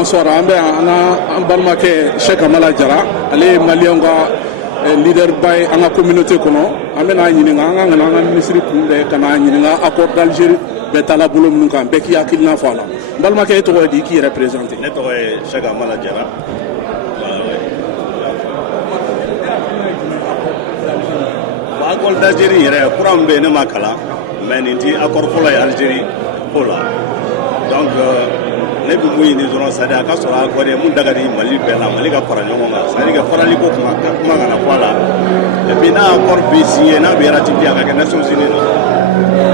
bonsoir. On balmake Cheikh Amala Diarra, allez Malionga leader by la communauté kono. Amena yininga nga ministre kunde kana yininga accord d'Algérie betala boulom nunka beki akilna fala. Balmake to di qui représente. Neto Cheikh Amala Diarra. Accord d'Algérie courant be ne makala mais ni accord pour l'Algérie pour là. Donc les bouillies nous aurons ça à casser à quoi des mondes d'agari Mali Bella Malika Paranonga, ça dit que Paraliko Kumaka voilà. Et puis là encore busy et n'a bien ratifié avec les Nations Unies.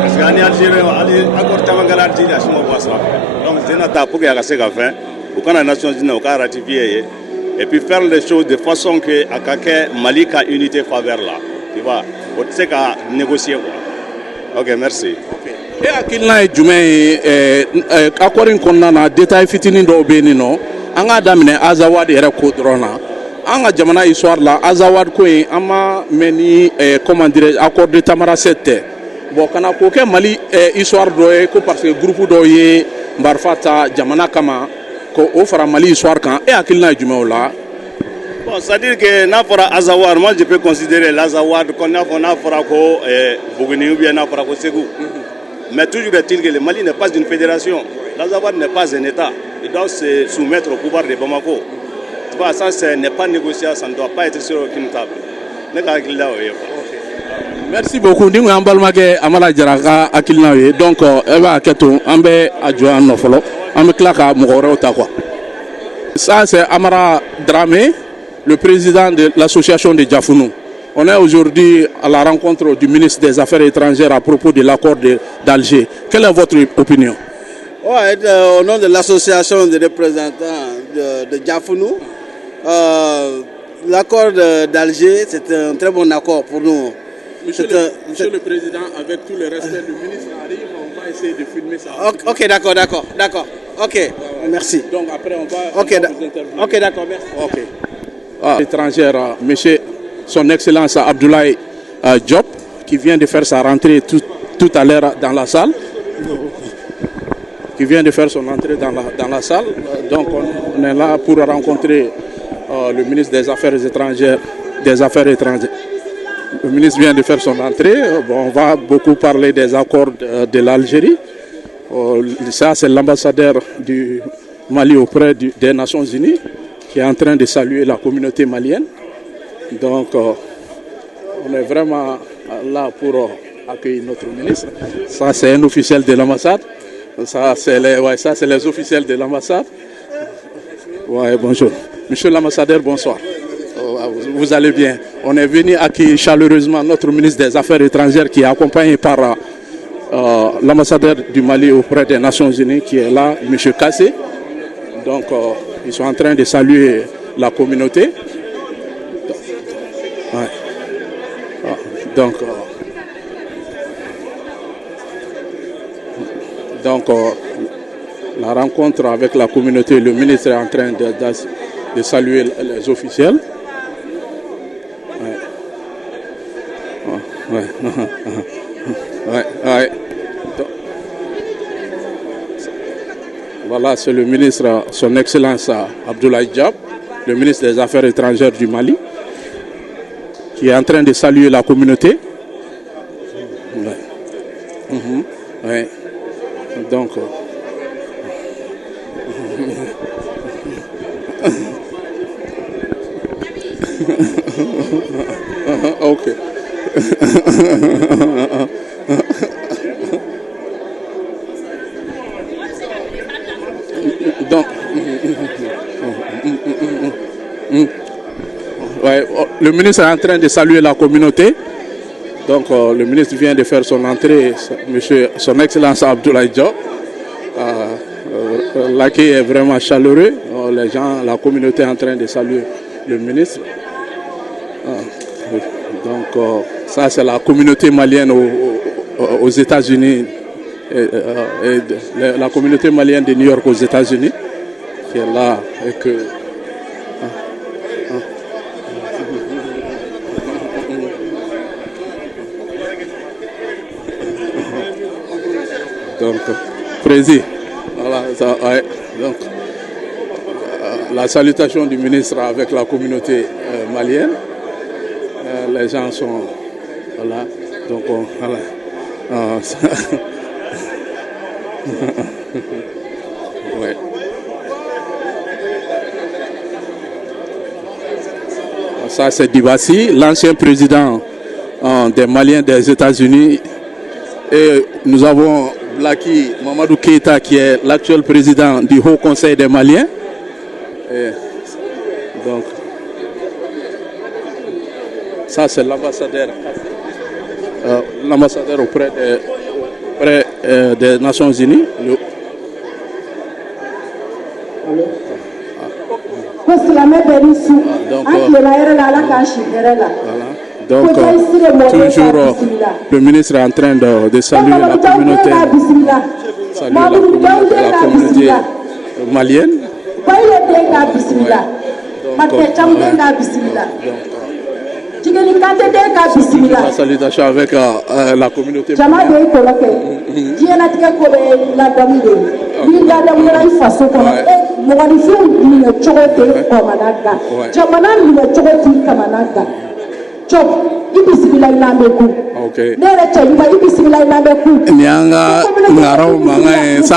Parce qu'en Algérie, accord Tamangala Algérie à ce moment-là. Donc c'est notre pour qu'il y ait assez à faire. Pour qu'on a les Nations Unies au cas ratifié et puis faire les choses de façon que à quelqu'un Malika unité faveur là. Tu vois, on sait qu'à négocier quoi. Ok, merci. Et akilna e jume akorin konna na détail fitini do benino anga damine azawad era ko drona anga jamana histoire la azawad ko ama meni comment dire accord de Tamara 7 bon kana ko ke Mali histoire do ko parce que groupe do ye mbarfata jamana kama ko o fara Mali histoire kan e akilna e jume la. Bon, c'est-à-dire que Nafora Azawad, moi je peux considérer l'Azawad qu'on a Nafora ko Bougouni ou bien Nafora ko Ségou. Mais toujours est-il que le Mali n'est pas une fédération. L'Azawad n'est pas un État. Il doit se soumettre au pouvoir de Bamako. Tu vois, ça n'est pas négociable, ça ne doit pas être sur aucune table. Merci beaucoup. Nous avons Amala Diarra Akilnawe. Donc, Eva Ketou, Ambe Adjoa Nofolo, Ambe Klaka Moukore Otakwa. Ça, c'est Amara Dramé, le président de l'association de Diafounou. On est aujourd'hui à la rencontre du ministre des Affaires étrangères à propos de l'accord d'Alger. Quelle est votre opinion? Ouais, au nom de l'association des représentants de Diafounou, l'accord d'Alger, c'est un très bon accord pour nous. Monsieur le Président, avec tout le respect, le ministre arrive, on va essayer de filmer ça. Ok, d'accord. Ok, merci. Donc après, on va vous interviewer. Ok, d'accord, merci. Ok. Étrangère, monsieur Son Excellence Abdoulaye Diop, qui vient de faire sa rentrée tout à l'heure dans la salle. Qui vient de faire son entrée dans la salle. Donc on est là pour rencontrer le ministre des Affaires étrangères. Le ministre vient de faire son entrée. Bon, on va beaucoup parler des accords de l'Algérie. Ça, c'est l'ambassadeur du Mali auprès des Nations Unies qui est en train de saluer la communauté malienne. Donc, on est vraiment là pour accueillir notre ministre. Ça, c'est un officiel de l'ambassade. Ça, c'est les officiels de l'ambassade. Ouais, bonjour. Monsieur l'ambassadeur, bonsoir. Vous allez bien. On est venu accueillir chaleureusement notre ministre des Affaires étrangères qui est accompagné par l'ambassadeur du Mali auprès des Nations Unies qui est là, M. Kassé. Donc, ils sont en train de saluer la communauté. Ouais. Donc, la rencontre avec la communauté, le ministre est en train de saluer les officiels. Ouais. Voilà, c'est le ministre, son Excellence Abdoulaye Diop, le ministre des Affaires étrangères du Mali, qui est en train de saluer la communauté. Ouais. Donc, ok. Donc, ouais, le ministre est en train de saluer la communauté. Donc, le ministre vient de faire son entrée, monsieur, son Excellence Abdoulaye Diop. L'accueil est vraiment chaleureux. Les gens, la communauté est en train de saluer le ministre. Donc, ça, c'est la communauté malienne aux États-Unis, la communauté malienne de New York aux États-Unis, qui est là et que. Donc, président, voilà, ça, ouais, donc, la salutation du ministre avec la communauté malienne. Les gens sont voilà, donc voilà. Ouais. Ça c'est Dibassi, l'ancien président des Maliens des États-Unis. Et nous avons Blaki Mamadou Keïta qui est l'actuel président du Haut Conseil des Maliens. Et donc, ça c'est l'ambassadeur auprès des Nations Unies. Donc, toujours le ministre est en train de saluer la communauté malienne. La salutation avec la communauté ça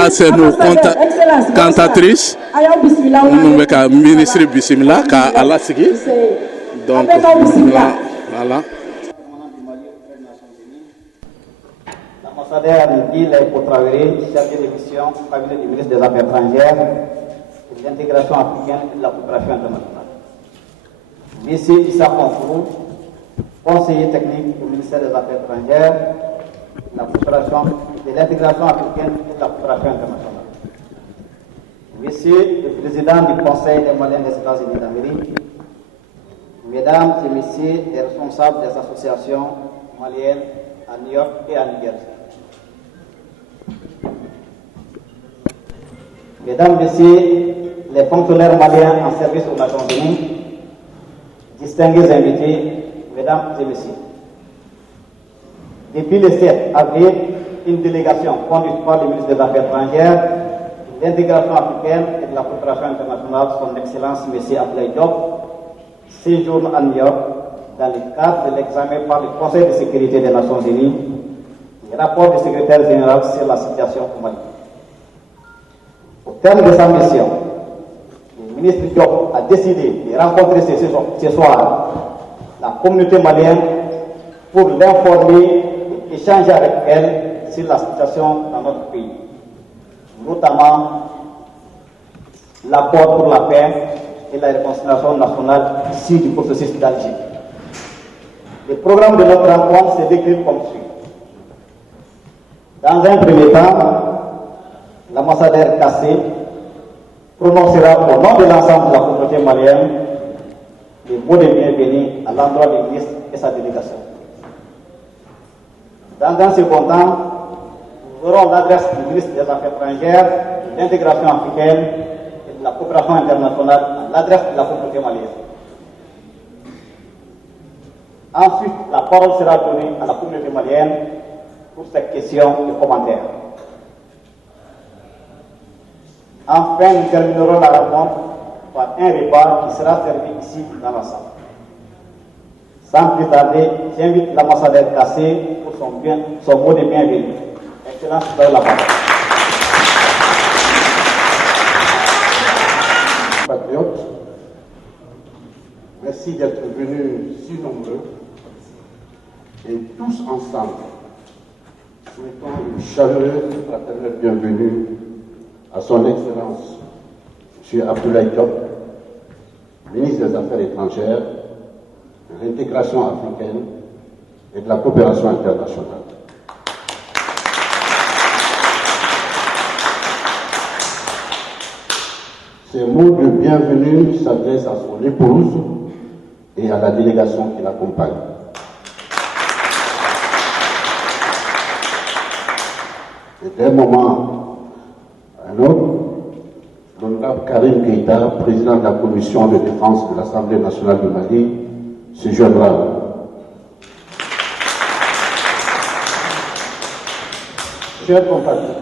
c'est nos cantatrices. Nous avons ministre Bissimila à la Sigui. Donc voilà. L'ambassadeur Guy Potraoré, chargé de mission, cabinet du ministre des Affaires étrangères, de l'intégration africaine et de la coopération internationale. Monsieur Issa Konfou, conseiller technique du ministère des Affaires étrangères, de l'intégration africaine et de la coopération internationale. Monsieur le président du Conseil des Maliens des États-Unis d'Amérique, Mesdames et Messieurs les responsables des associations maliennes à New York et à New Jersey. Mesdames, Messieurs les fonctionnaires maliens en service aux Nations Unies, distingués invités, Mesdames et Messieurs. Depuis le 7 avril, une délégation conduite par le ministre des Affaires étrangères, de l'intégration africaine et de la coopération internationale, son Excellence M. Abdoulaye Diop, séjourne à New York dans le cadre de l'examen par le Conseil de sécurité des Nations Unies du rapport du secrétaire général sur la situation au Mali. Au terme de sa mission, le ministre Diop a décidé de rencontrer ce soir la communauté malienne pour l'informer et échanger avec elle sur la situation dans notre pays, notamment l'accord pour la paix et la réconciliation nationale ici du processus d'Alger. Le programme de notre rencontre se décrit comme suit. Dans un premier temps, l'ambassadeur Kassé prononcera au nom de l'ensemble de la communauté malienne les mots de bienvenue à l'endroit du ministre et sa délégation. Dans un second temps, nous aurons l'adresse du ministre des Affaires étrangères, de l'intégration africaine et de la coopération internationale à l'adresse de la communauté malienne. Ensuite, la parole sera donnée à la communauté malienne pour ses questions et commentaires. Enfin, nous terminerons la rencontre par un repas qui sera servi ici dans la salle. Sans plus tarder, j'invite l'ambassadeur Kassé pour son mot de bienvenue. Excellence, vous avez la parole. Patriotes, merci d'être venus si nombreux et tous ensemble. Souhaitons une chaleureuse et fraternelle bienvenue à son Excellence M. Abdoulaye Diop, ministre des Affaires étrangères, de l'intégration africaine et de la coopération internationale. Ces mots de bienvenue s'adressent à son épouse et à la délégation qui l'accompagne. Et d'un moment à un autre, l'honorable Karim Keïta, président de la commission de défense de l'Assemblée nationale du Mali, se joindra. Chers compatriotes,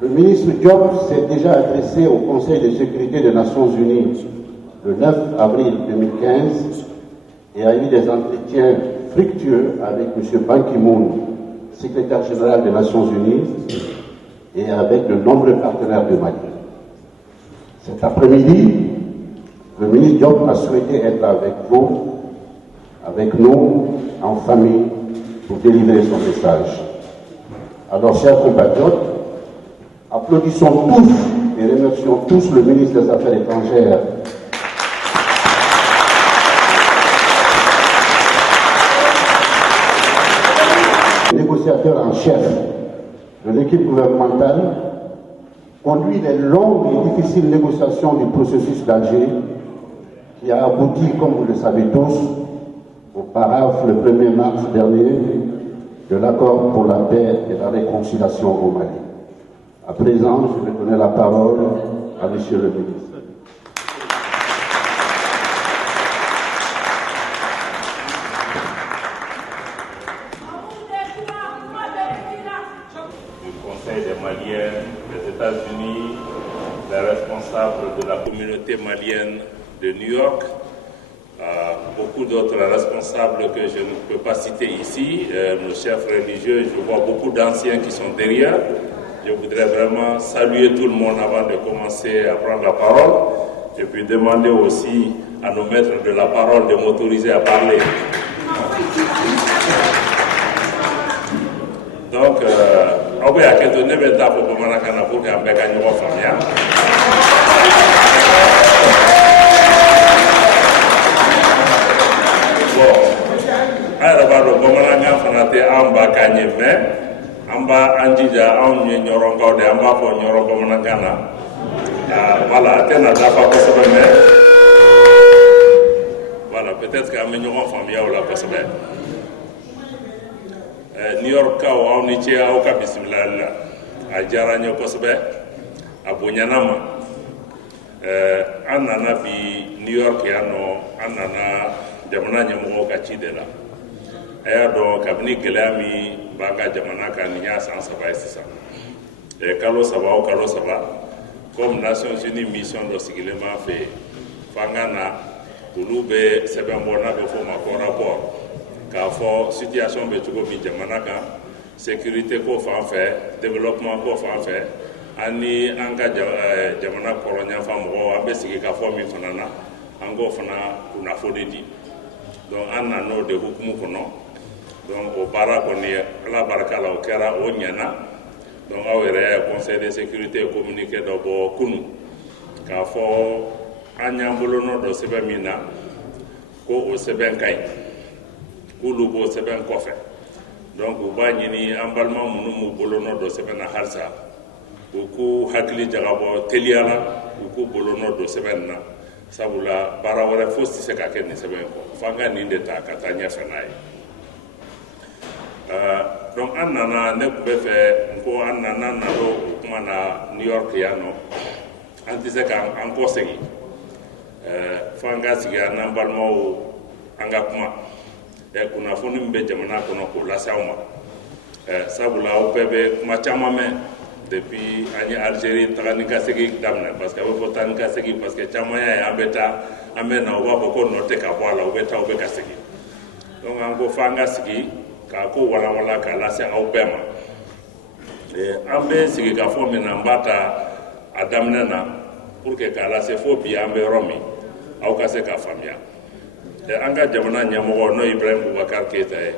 Le ministre Diop s'est déjà adressé au Conseil de sécurité des Nations Unies le 9 avril 2015 et a eu des entretiens fructueux avec M. Ban Ki-moon, secrétaire général des Nations Unies, et avec de nombreux partenaires du Mali. Cet après-midi, le ministre Diop a souhaité être avec vous, avec nous, en famille, pour délivrer son message. Alors, chers compatriotes, applaudissons tous et remercions tous le ministre des Affaires étrangères négociateur en chef de l'équipe gouvernementale, conduit les longues et difficiles négociations du processus d'Alger qui a abouti, comme vous le savez tous, au paraphe le 1er mars dernier de l'accord pour la paix et la réconciliation au Mali. À présent, je vais donner la parole à Monsieur le ministre. Les États-Unis, les responsables de la communauté malienne de New York, beaucoup d'autres responsables que je ne peux pas citer ici, nos chefs religieux, je vois beaucoup d'anciens qui sont derrière. Je voudrais vraiment saluer tout le monde avant de commencer à prendre la parole et puis demander aussi à nos maîtres de la parole de m'autoriser à parler. Donc, on va y donner des dates pour que qu'on ait gagné au famille. Bon, alors, comme on a fait un bas gagné, mais on va en dire on y aura encore des on va pour y aura comme on a gagné. Voilà, t'es n'a pas possible, mais voilà, peut-être qu'on a une famille ou la possible. New York ka aw ni ce aw ka bisimila la a diyara n ye kosɛbɛ a bonyana ma an nana bi New York yan nɔ an nana jamana ɲɛmɔgɔw ka ci de la a y'a dɔn kabini gɛlɛya min b'an ka jamana kan nin y'a san 3 ye sisan kalo 3 o kalo 3 comme Nations Unies mission dɔ sigilen b'an fɛ f'an ka na olu bɛ sɛbɛn bɔ n'a bɛ f'o ma ko rapport k'a fɔ situation bɛ cogo min jamana kan sécurité ko fan fɛ développement ko fan fɛ an ni an ka jamana kɔrɔnyanfan mɔgɔw an bɛ sigi ka fɔ min fana na an k'o fana kunnafoni di donc an nan'o de hukumu kɔnɔ donc o baara kɔni ala barika la o kɛra o ɲɛna donc aw yɛrɛ conseil de sécurité communiqué dɔ bɔ kunu k'a fɔ an y'an bolonɔ dɔ sɛbɛn min na ko o sɛbɛn ka ɲi k'olu b'o sɛbɛn kɔfɛ donc u b'a ɲini an balima minnu m'u bolonɔ dɔ sɛbɛn na halisa u k'u hakili jagabɔ teliya la u k'u bolonɔ dɔ sɛbɛn na sabula baara wɛrɛ fosi tɛ se ka kɛ nin sɛbɛn kɔ f'an ka nin de ta ka taa ɲɛfɛ n'a ye donc an nana ne tun bɛ fɛ n ko an nana nalo o kuma na New York yan nɔ an tɛ se k'an kɔ segin f'an ka sigi an n'an balimaw an ka kuma kunnafoni min bɛ jamana kɔnɔ k'o lase aw ma sabula aw bɛɛ bɛ kuma caman mɛn depuis an ye Algérie taga ni ka segin daminɛ parce que a bɛ fɔ taa ni ka segin parce que caman y'a ye an bɛ taa an bɛ na u b'a fɔ ko nɔ tɛ ka bɔ a la u bɛ taa u bɛ ka segin donc an ko f'an ka sigi k'a ko walawala k'a lase aw bɛɛ ma an bɛ sigi ka fɔ min na n b'a ta a daminɛ na pour que k'a lase fo bi an bɛ yɔrɔ min aw ka se k'a faamuya an ka jamana ɲɛmɔgɔ n'o Ibrahim Boubacar Keita ye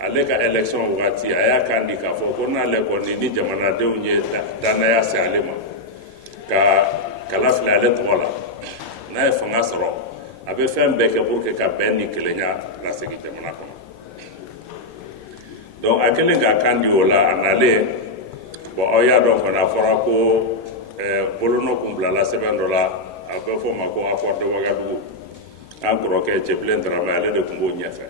ale ka élection wagati a y'a kan di k'a fɔ ko n'ale kɔni ni jamanadenw ye danaya se ale ma ka kala fili ale tɔgɔ la n'a ye fanga sɔrɔ a bɛ fɛn bɛɛ kɛ pour que ka bɛn ni kelenya lasegin jamana kɔnɔ donc a kɛlen k'a kan di o la a nalen bon aw y'a dɔn fana a fɔra ko bolonɔ kun bilala sɛbɛn dɔ la a bɛ fɔ o ma ko accord de Ouagadougou an kɔrɔkɛ Cɛbilen Dramé ale de tun b'o ɲɛfɛ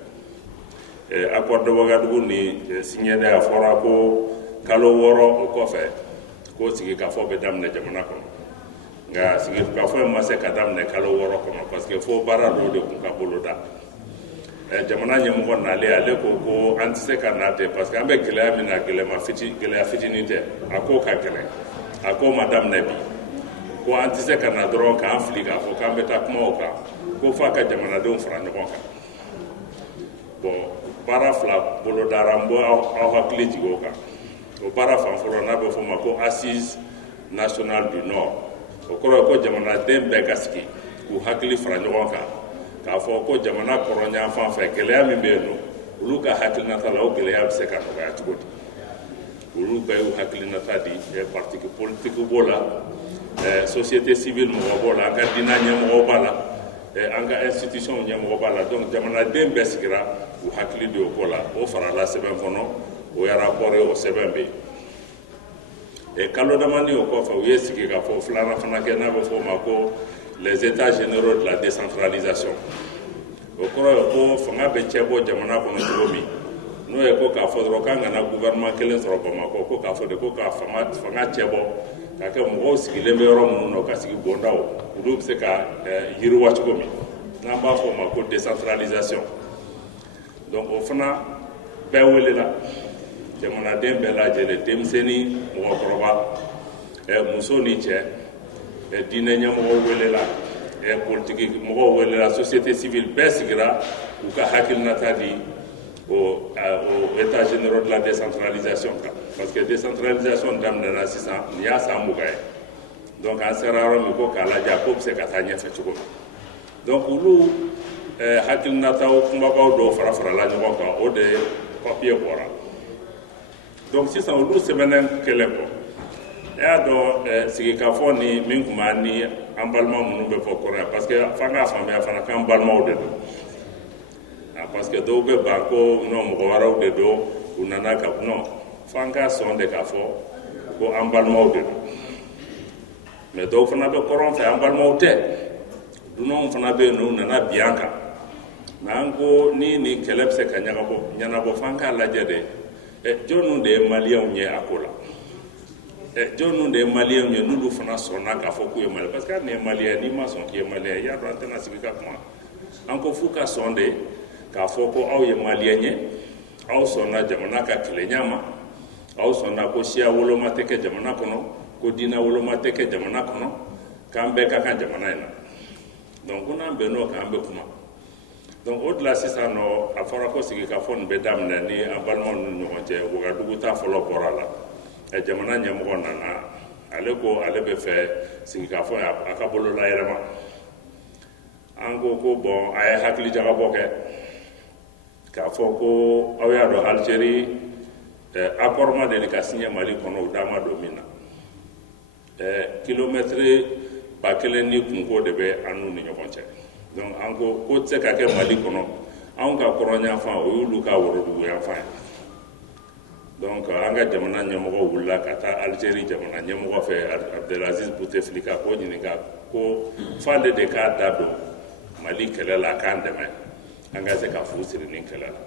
accord de Ouagadougou ni signé a fɔra ko kalo 6 o kɔfɛ ko sigikafɔ bɛ daminɛ jamana kɔnɔ nka sigikafɔ in ma se ka daminɛ kalo 6 kɔnɔ parce que fo baara dɔw de tun ka boloda jamana ɲɛmɔgɔ nalen ale ko an tɛ se ka na ten parce que an bɛ gɛlɛya min na gɛlɛya fitinin tɛ a ko ka gɛlɛn a ko ma daminɛ bi ko an tɛ se ka na dɔrɔn k'an fili k'a fɔ k'an bɛ taa kuma o kan ko f'a ka jamanadenw fara ɲɔgɔn kan bon baara fila bolodara n bɔ aw hakili jigin o kan o baara fan fɔlɔ n'a bɛ fɔ o ma ko assise nationale du nord o kɔrɔ ye ko jamanaden bɛɛ ka sigi k'u hakili fara ɲɔgɔn kan k'a fɔ ko jamana kɔrɔnyanfan fɛ gɛlɛya min bɛ yen nɔ olu ka hakilinata la o gɛlɛya bɛ se ka nɔgɔya cogo di olu bɛɛ y'u hakilinata di parti politique b'o la société civile mɔgɔ b'o la an ka diinɛ ɲɛmɔgɔ b'a la an ka institution ɲɛmɔgɔ b'a la donc jamanaden bɛɛ sigira u hakili de o ko la o farala sɛbɛn kɔnɔ o ye rapport ye o sɛbɛn bɛ yen kalo damani o kɔfɛ u ye sigi ka fɔ filanan fana kɛ n'a bɛ fɔ o ma ko les états généraux de la décentralisation o kɔrɔ ye ko fanga bɛ cɛ bɔ jamana kɔnɔ cogo min n'o ye ko k'a fɔ dɔrɔn k'an kana gouvernement kelen sɔrɔ bamakɔ ko k'a fɔ de ko ka fanga cɛ bɔ ka kɛ mɔgɔw sigilen bɛ yɔrɔ minnu na o ka sigi bondaw olu bɛ se ka yiriwa cogo min n'an b'a fɔ o ma ko décentralisation donc o fana bɛɛ welela jamanaden bɛɛ lajɛlen denmisɛnnin mɔgɔkɔrɔba muso ni cɛ diinɛ ɲɛmɔgɔw welela politique mɔgɔw welela société civile bɛɛ sigira u ka hakilinata di au état généraux de la décentralisation kan parce que décentralisation daminɛna sisan nin y'a san 20 ye donc an sera yɔrɔ min ko k'a lajɛ ko bɛ se ka taa ɲɛfɛ cogo min donc olu hakilinataw kumabaw dɔw fara-farala ɲɔgɔn kan o de papier bɔra donc sisan olu sɛbɛnnen kɛlen kɔ e y'a dɔn sigikafɔ ni min tun b'a ni an balima minnu bɛ fɔ kɔrɔ yan parce que f'an k'a faamuya fana k'an balimaw de don parce que dɔw bɛ ban ko non mɔgɔ wɛrɛw de don u nana ka non f'an k'a sɔn de k'a fɔ ko an balimaw de don mais dɔw fana bɛ kɔrɔn fɛ an balimaw tɛ dunanw fana bɛ yen n'u nana bi an kan mais an ko ni nin kɛlɛ bɛ se ka ɲɛnabɔ f'an k'a lajɛ de jɔnniw de ye maliyɛnw ye a ko la jɔnniw de ye maliyɛnw ye n'olu fana sɔnna k'a fɔ k'u ye maliyɛn parce que hali ni ye maliyɛn n'i ma sɔn k'i ye maliyɛn i y'a dɔn an tɛna sigi ka kuma an ko f'u ka sɔn de k'a fɔ ko aw ye maliyɛn ye aw sɔnna jamana ka tilenya ma aw sɔnna ko siya woloma tɛ kɛ jamana kɔnɔ ko diinɛ woloma tɛ kɛ jamana kɔnɔ k'an bɛɛ ka kan jamana in na donc ko n'an bɛnn'o kan an bɛ kuma donc o de la sisan nɔ a fɔra ko sigikafɔ nin bɛ daminɛ ni an balimaw ni ɲɔgɔn cɛ wagadugu ta fɔlɔ bɔra la jamana ɲɛmɔgɔ nana ale ko ale bɛ fɛ sigikafɔ a ka bolola yɛlɛma an ko bon a ye hakili jagabɔ kɛ k'a fɔ ko aw y'a dɔn Algérie accord ma deli ka signé Mali kɔnɔ o dama don min na kilomètre 1000 ni kunko de bɛ an n'u ni ɲɔgɔn cɛ donc an ko tɛ se ka kɛ Mali kɔnɔ anw ka kɔrɔnyanfan o y'olu ka worodugu yanfan ye donc an ka jamana ɲɛmɔgɔ wulila ka taa Algérie jamana ɲɛmɔgɔ fɛ Abdelaziz Bouteflika ko ɲininka ko f'ale de k'a da don Mali kɛlɛ la k'an dɛmɛ an ka se ka fu siri nin kɛlɛ la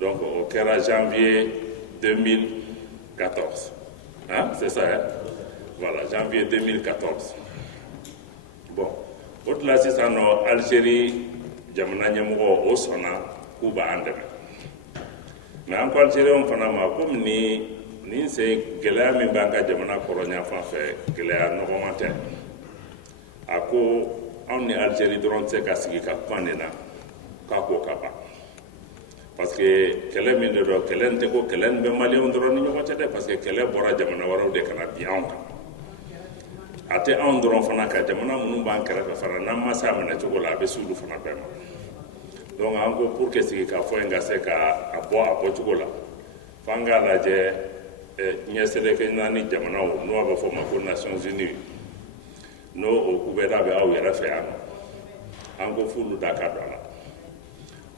donc o kɛra janvier 2014 hein c'est ça hein? Voilà janvier 2014 bon o de la sisan nɔ Algérie jamana ɲɛmɔgɔ o sɔnna k'u b'an dɛmɛ mais an ko Algériens fana ma komi nin se gɛlɛya min b'an ka jamana kɔrɔnyanfan fɛ gɛlɛya nɔgɔman tɛ a ko anw ni Algérie dɔrɔn tɛ se ka sigi ka kuma nin na k'a ko ka ban parce que kɛlɛ min de don kɛlɛ in tɛ ko kɛlɛ in bɛ maliyɛnw dɔrɔn ni ɲɔgɔn cɛ dɛ parce que kɛlɛ bɔra jamana wɛrɛw de kana bin anw kan a tɛ anw dɔrɔn fana ka jamana minnu b'an kɛrɛfɛ fana n'an ma s'a minɛ cogo la a bɛ s'olu fana bɛɛ ma donc an ko pour que sigikafɔ in ka se ka a bɔcogo la f'an k'a lajɛ ɲɛsɛbɛkɛ naani jamanaw n'o b'a fɔ o ma ko Nations Unies n'o o kubɛda bɛ aw yɛrɛ fɛ yan nɔ an ko f'olu da ka don a la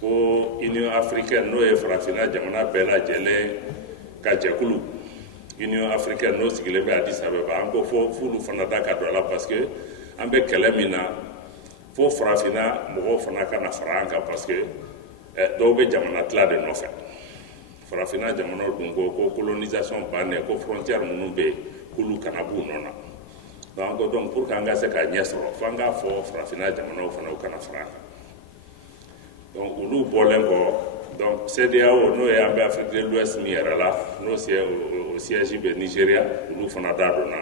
ko Union africaine n'o ye farafinna jamana bɛɛ lajɛlen ka jɛkulu Union africaine n'o sigilen bɛ Addis Abeba an ko f'olu fana da ka don a la parce que an bɛ kɛlɛ min na fo farafinna mɔgɔw fana kana fara an kan parce que dɔw bɛ jamana tila de nɔfɛ farafinna jamanaw dun ko colonisation bannen ko frontière minnu bɛ yen k'olu kana b'u nɔ na donc pour que an ka se ka ɲɛ sɔrɔ f'an k'a fɔ farafinna jamanaw fana u kana fara an kan donc olu bɔlen kɔ donc CEDEAO n'o ye an bɛ Afrique de l'Ouest min yɛrɛ la n'o au siège bɛ Nigeria olu fana da donna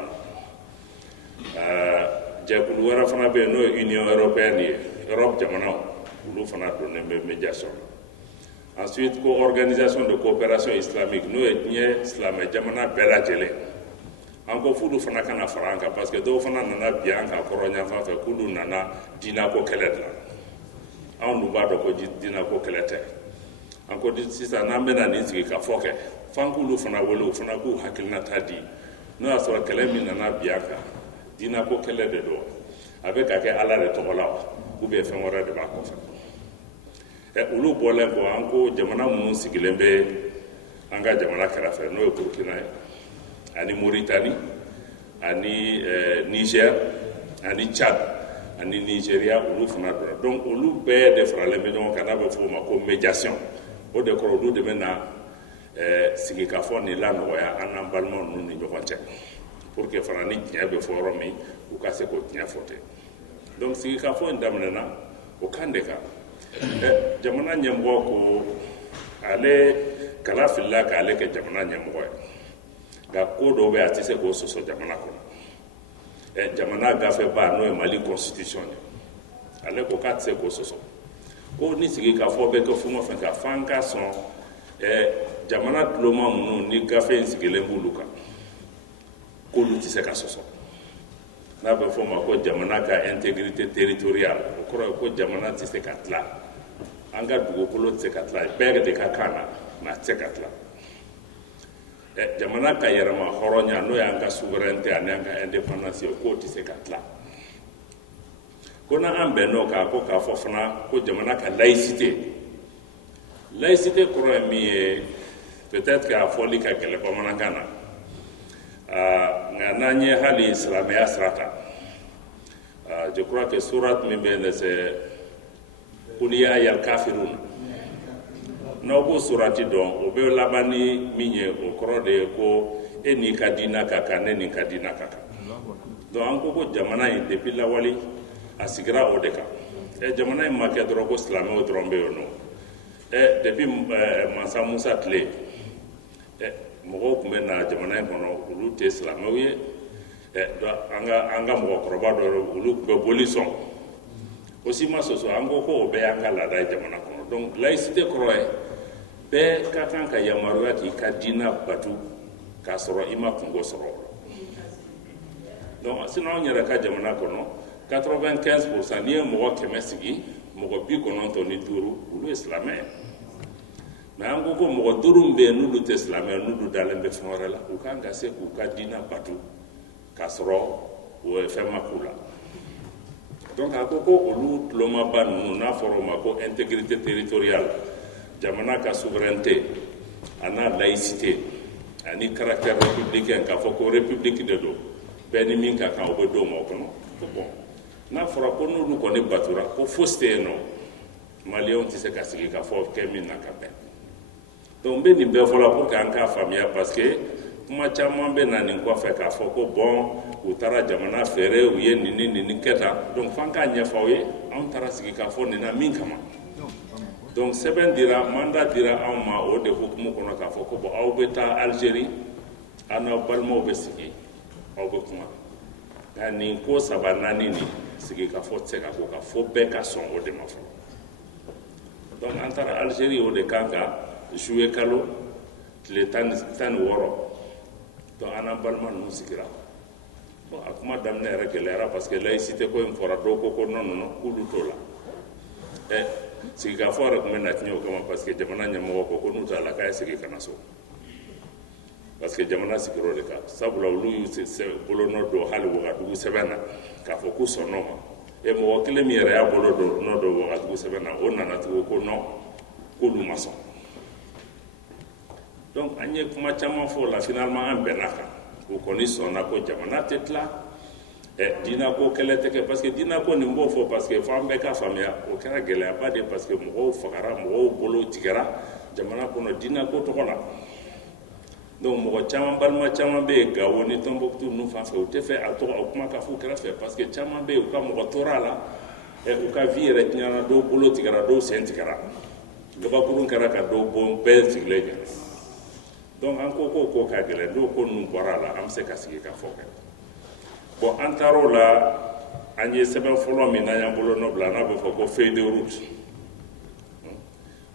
jɛkulu wɛrɛ fana bɛ yen n'o ye Union européenne ye Europe jamanaw olu fana donnen bɛ médiation ensuite ko organisation de coopération islamique n'o ye diɲɛ silamɛ jamana bɛɛ lajɛlen an ko f'olu fana kana fara an kan parce que dɔw fana nana bi an kan kɔrɔ ɲafan fɛ k'olu nana diinako kɛlɛ de la anw dun b'a dɔn ko diinako kɛlɛ tɛ an ko sisan n'an bɛna nin sigi ka fɔ kɛ f'an k'olu fana wele u fana k'u hakilinata di n'o y'a sɔrɔ kɛlɛ min nana bi an kan diinako kɛlɛ de don a bɛ ka kɛ ala de tɔgɔ la ou bien fɛn wɛrɛ de b'a kɔfɛ olu bɔlen kɔ an ko jamana minnu sigilen bɛ an ka jamana kɛrɛfɛ n'o ye Burkina ye ani Mauritanie ani Niger ani Tchad ani Nigeria olu fana donna donc olu bɛɛ de faralen bɛ ɲɔgɔn kan n'a bɛ f'o ma ko médiation o de kɔrɔ olu de bɛ na sigikafɔ nin lanɔgɔya an n'an balimaw ninnu ni ɲɔgɔn cɛ pour que fana ni tiɲɛ bɛ fɔ yɔrɔ min u ka se k'o tiɲɛ fɔ ten donc sigikafɔ in daminɛna o kan de kan jamana ɲɛmɔgɔ ko ale kala filila k'ale kɛ jamana ɲɛmɔgɔ ye nka ko dɔw bɛ a tɛ se k'o sɔsɔ jamana kɔnɔ jamana gafeba n'o ye Mali constitution ye ale ko k'a tɛ se k'o sɔsɔ ko ni sigikafɔ bɛ kɛ fɛn o fɛn kan f'an ka sɔn jamana tuloma minnu ni gafe in sigilen b'olu kan k'olu tɛ se ka sɔsɔ n'a bɛ fɔ o ma ko jamana ka intégrité territoriale o kɔrɔ ye ko jamana tɛ se ka tila an ka dugukolo tɛ se ka tila bɛɛ de ka kan na mais a tɛ se ka tila jamana ka yɛrɛma hɔrɔnya n'o y'an ka souveraineté ani an ka indépendance ye k'o tɛ se ka tila ko n'an bɛnn'o kan ko k'a fɔ fana ko jamana ka laïcité kɔrɔ ye min ye peut-être que a fɔli ka gɛlɛn bamanankan na nka n'an ye hali silamɛya sira ta je crois que sourate min bɛ yen c'est qul ya ayyuhal kafirun n'aw b'o surati dɔn o bɛ laban ni min ye o kɔrɔ de ye ko e n'i ka diina ka kan ne ni ka diina ka kan donc an ko jamana in depuis lawali a sigira o de kan jamana in ma kɛ dɔrɔn ko silamɛw dɔrɔn bɛ yen nɔ depuis mansa Musa tile mɔgɔw tun bɛ na jamana in kɔnɔ olu tɛ silamɛw ye an ka mɔgɔkɔrɔba dɔ olu tun bɛ boli sɔn o si ma sɔsɔ an ko o bɛɛ y'an ka laada ye jamana kɔnɔ donc laïcité kɔrɔ ye bɛɛ ka kan ka yamaruya k'i ka diina batu k'a sɔrɔ i ma kungo sɔrɔ o la donc sinon anw yɛrɛ ka jamana kɔnɔ 95% n'i ye mɔgɔ 100 sigi mɔgɔ 95 olu ye silamɛ ye mais an ko mɔgɔ 5 min bɛ yen n'olu tɛ silamɛ n'olu dalen bɛ fɛn wɛrɛ la u kan ka se k'u ka diina batu k'a sɔrɔ o ye fɛn ma k'u la donc a ko olu tulomaba ninnu n'a fɔra o ma ko intégrité territoriale jamana ka souveraineté a n'a laïcité ani caractère républicain k'a fɔ ko république de don bɛɛ ni min ka kan o bɛ d'o ma o kɔnɔ bon n'a fɔra ko n'olu kɔni batura ko fosi tɛ yen nɔ maliyɛnw tɛ se ka sigi ka fɔ kɛ min na ka bɛn donc n bɛ nin bɛɛ fɔla pour que an k'a faamuya parce que kuma caman bɛ na nin kɔfɛ k'a fɔ ko bon u taara jamana fɛɛrɛ u ye nin kɛ tan donc f'an k'a ɲɛfɔ aw ye anw taara sigi k'a fɔ nin na min kama donc sɛbɛn dira mandat dira anw ma o de hukumu kɔnɔ k'a fɔ ko bon aw bɛ taa Algérie an n'aw balimaw bɛ sigi aw bɛ kuma nka nin ko 3 4 nin sigi k'a fɔ tɛ se ka ko ka fɔ bɛɛ ka sɔn o de ma fɔlɔ donc an taara Algérie o de kan ka juillet kalo tile 16 donc an n'an balima ninnu sigira bon a kuma daminɛ yɛrɛ gɛlɛyara parce que laïcité ko in fɔra dɔw ko non k'olu t'o la sigikafɔ yɛrɛ tun bɛ na tiɲɛ o kama parce que jamana ɲɛmɔgɔ ko n'u t'a la k'a ye sigi ka na so parce que jamana sigir'o de kan sabula olu y'u bolonɔ don hali Wagadugu sɛbɛn na k'a fɔ k'u sɔnn'o ma mɔgɔ kelen min yɛrɛ y'a bolo don Wagadugu sɛbɛn na o nana tugun ko non k'olu ma sɔn donc an ye kuma caman fɔ o la finalement an bɛnna kan o kɔni sɔnna ko jamana tɛ tila diinako kɛlɛ tɛ kɛ parce que diinako nin b'o fɔ parce que f'an bɛɛ ka faamuya o kɛra gɛlɛyaba de parce que mɔgɔw fagara mɔgɔw bolo tigɛra jamana kɔnɔ diinako tɔgɔ la donc mɔgɔ caman balima caman bɛ yen Gawo ni Tɔnbɔkutu ninnu fan fɛ u tɛ fɛ a tɔgɔ a kuma ka f'u kɛrɛfɛ parce que caman bɛ yen u ka mɔgɔ tora a la u ka vie yɛrɛ tiɲɛna dɔw bolo tigɛra dɔw sen tigɛra gabakurun kɛra ka dɔw bon bɛɛ sigilen ɲɛna donc an ko ka gɛlɛn dɔw ko ninnu bɔra a la an bɛ se ka sigi ka fɔ kɛ bon an taar'o la an ye sɛbɛn fɔlɔ min n'an y'an bolo nɔ bila n'a bɛ fɔ ko feuille de route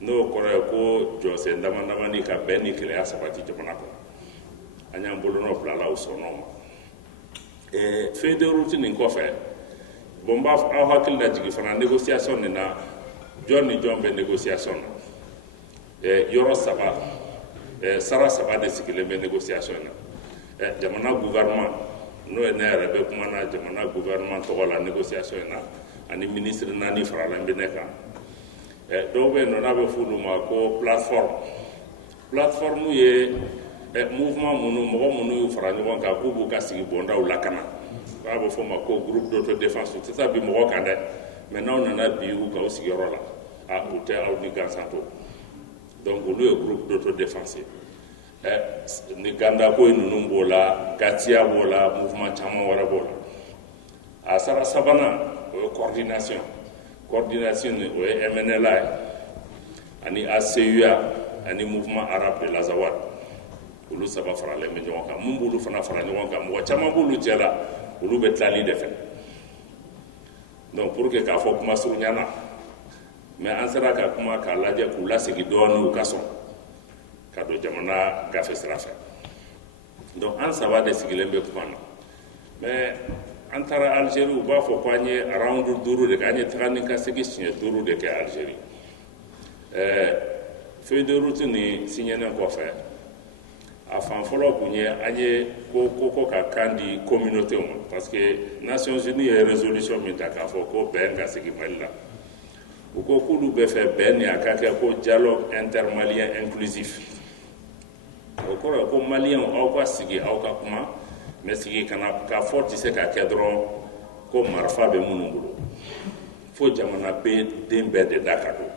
n'o kɔrɔ ye ko jɔsen dama damani ka bɛn ni kelenya sabati jamana kɔnɔ an y'an bolo nɔ bila la o sɔnn'o ma feuille de route nin kɔfɛ bon n b'a aw hakili lajigi fana négociation nin na jɔn ni jɔn bɛ négociation na yɔrɔ saba sara saba de sigilen bɛ négociation na jamana gouvernement n'o ye ne yɛrɛ bɛ kuma na jamana gouvernement tɔgɔ la négociation na ani ministre naani faralen bɛ ne kan dɔw bɛ yen nɔ n'a bɛ fɔ olu ma ko plateforme ye mouvement minnu mɔgɔ minnu y'u fara ɲɔgɔn kan k'u b'u ka sigi bondaw lakana k'a bɛ fɔ o ma ko groupe d'autodéfense u tɛ taa bi mɔgɔ kan dɛ mais n'aw nana bi u ka o sigiyɔrɔ la u tɛ aw ni gansan to donc olu ye groupe d'autodéfense ye ni gandako ninnu b'o la gatia b'o la mouvement caman wɛrɛ b'o la a sara sabanan o ye coordination o ye MNLA ye ani ACUA ani mouvement arabe de l'Azawad olu saba faralen bɛ ɲɔgɔn kan mun b'olu fana fara ɲɔgɔn kan mɔgɔ caman b'olu cɛ la olu bɛ tilali de fɛ donc pour que k'a fɔ kuma surunyana mais an sera ka kuma k'a lajɛ k'u lasegin dɔɔnin u ka sɔn ka don jamana gafe sira fɛ donc an saba de sigilen bɛ kuma na mais an taara Algérie u b'a fɔ ko an ye round 5 de kɛ an ye taga ni ka segin siɲɛ 5 de kɛ Algérie feuille de route ni signenen kɔfɛ a fan fɔlɔ kun ye an ye ko ka kan di communauté ma parce que Nations Unies ye résolution min ta k'a fɔ ko bɛn ka sigi Mali la u ko k'olu bɛ fɛ bɛn ni a ka kɛ ko dialogue intermalien inclusif o kɔrɔ ye ko maliyɛnw aw ka sigi aw ka kuma mais sigi kana k'a fɔ tɛ se ka kɛ dɔrɔn ko marifa bɛ minnu bolo fo jamana bɛ den bɛɛ de da ka don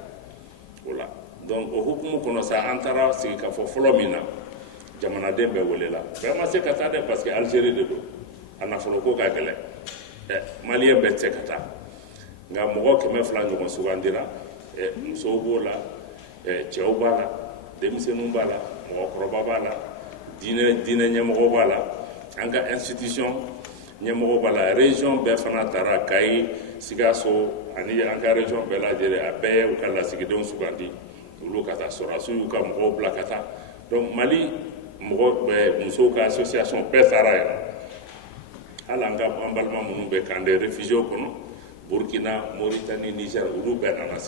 o la donc o hukumu kɔnɔ sa an taara sigi ka fɔ fɔlɔ min na jamanaden bɛɛ welela bɛɛ ma se ka taa dɛ parce que Algérie de don a nafolo ko ka gɛlɛn maliyɛn bɛɛ tɛ se ka taa nka mɔgɔ 200 ɲɔgɔn sugandira musow b'o la cɛw b'a la denmisɛnninw b'a la mɔgɔkɔrɔba b'a la diinɛ ɲɛmɔgɔ b'a la an ka institution ɲɛmɔgɔ b'a la région bɛɛ fana taara Kayi Sikaso ani an ka région bɛɛ lajɛlen a bɛɛ ye u ka lasigidenw sugandi olu ka taa sɔrɔdasiw y'u ka mɔgɔw bila ka taa donc Mali musow ka association bɛɛ taara yen hali an balima minnu bɛ kan des réfugiés kɔnɔ Burkina Mauritanie Niger olu bɛɛ nana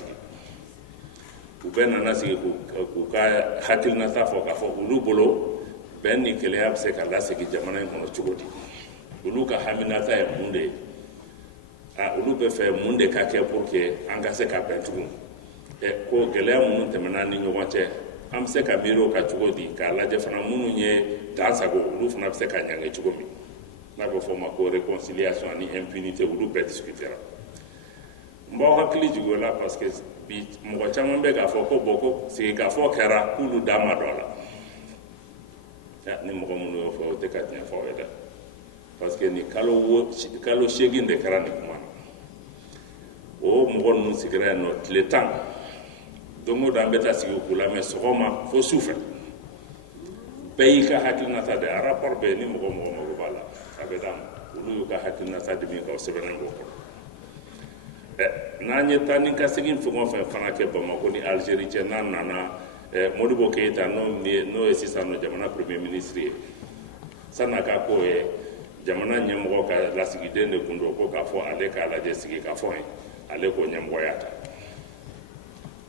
sigi k'u ka hakilinata fɔ k'a fɔ olu bolo bɛn ni kelenya bɛ se ka lasegin jamana in kɔnɔ cogo di olu ka haminata ye mun de ye olu bɛ fɛ mun de ka kɛ pour que an ka se ka bɛn tugun ko gɛlɛya minnu tɛmɛna ni ɲɔgɔn cɛ an bɛ se ka miiri o ka cogo di k'a lajɛ fana minnu ye dansago olu fana bɛ se ka ɲange cogo min n'a bɛ fɔ o ma ko réconciliation ani impunité olu bɛɛ discutera n b'aw hakili jigin o la parce que bi mɔgɔ caman bɛ k'a fɔ ko bon ko sigikafɔ kɛra k'olu da ma don a la ni mɔgɔ minnu y'o fɔ o tɛ ka tiɲɛ fɔ aw ye dɛ parce que ni kalo 8 de kɛra nin kuma na o mɔgɔ ninnu sigira yen nɔ tile 10 don o don an bɛ taa sigi k'u lamɛn sɔgɔma fo sufɛ bɛɛ y'i ka hakilinata de a rapport bɛ yen ni mɔgɔ mago b'a la a bɛ d'a ma olu y'u ka hakilinata di min kan o sɛbɛnnen b'o kɔnɔ n'an ye taa ni ka segin fɛn o fɛn fana kɛ Bamako ni Algérie cɛ n'an nana Modibo Keïta n'o ye sisan nɔ jamana premier ministre ye san'a ka k'o ye jamana ɲɛmɔgɔ ka lasigiden de kun don ko k'a fɔ ale k'a lajɛ sigi ka fɔ ye ale k'o ɲɛmɔgɔya ta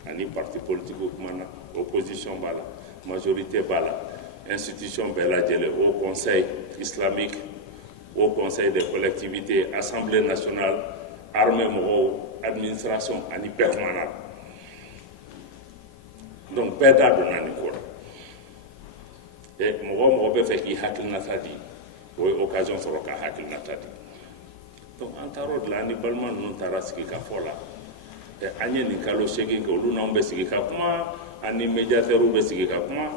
ani parti politique kumana opposition b'a la majorité b'a la institution bɛɛ lajɛlen au conseil islamique au conseil des collectivités assemblée nationale armée mɔgɔw administration ani bɛɛ kumana donc bɛɛ da donna nin ko la mɔgɔ bɛ fɛ k'i hakilinata di o ye occasion sɔrɔ ka hakilinata di donc an taar'o de la ni balima ninnu taara sigi ka fɔ la an ye nin kalo 8 kɛ olu n'anw bɛ sigi ka kuma ani médiateurs bɛ sigi ka kuma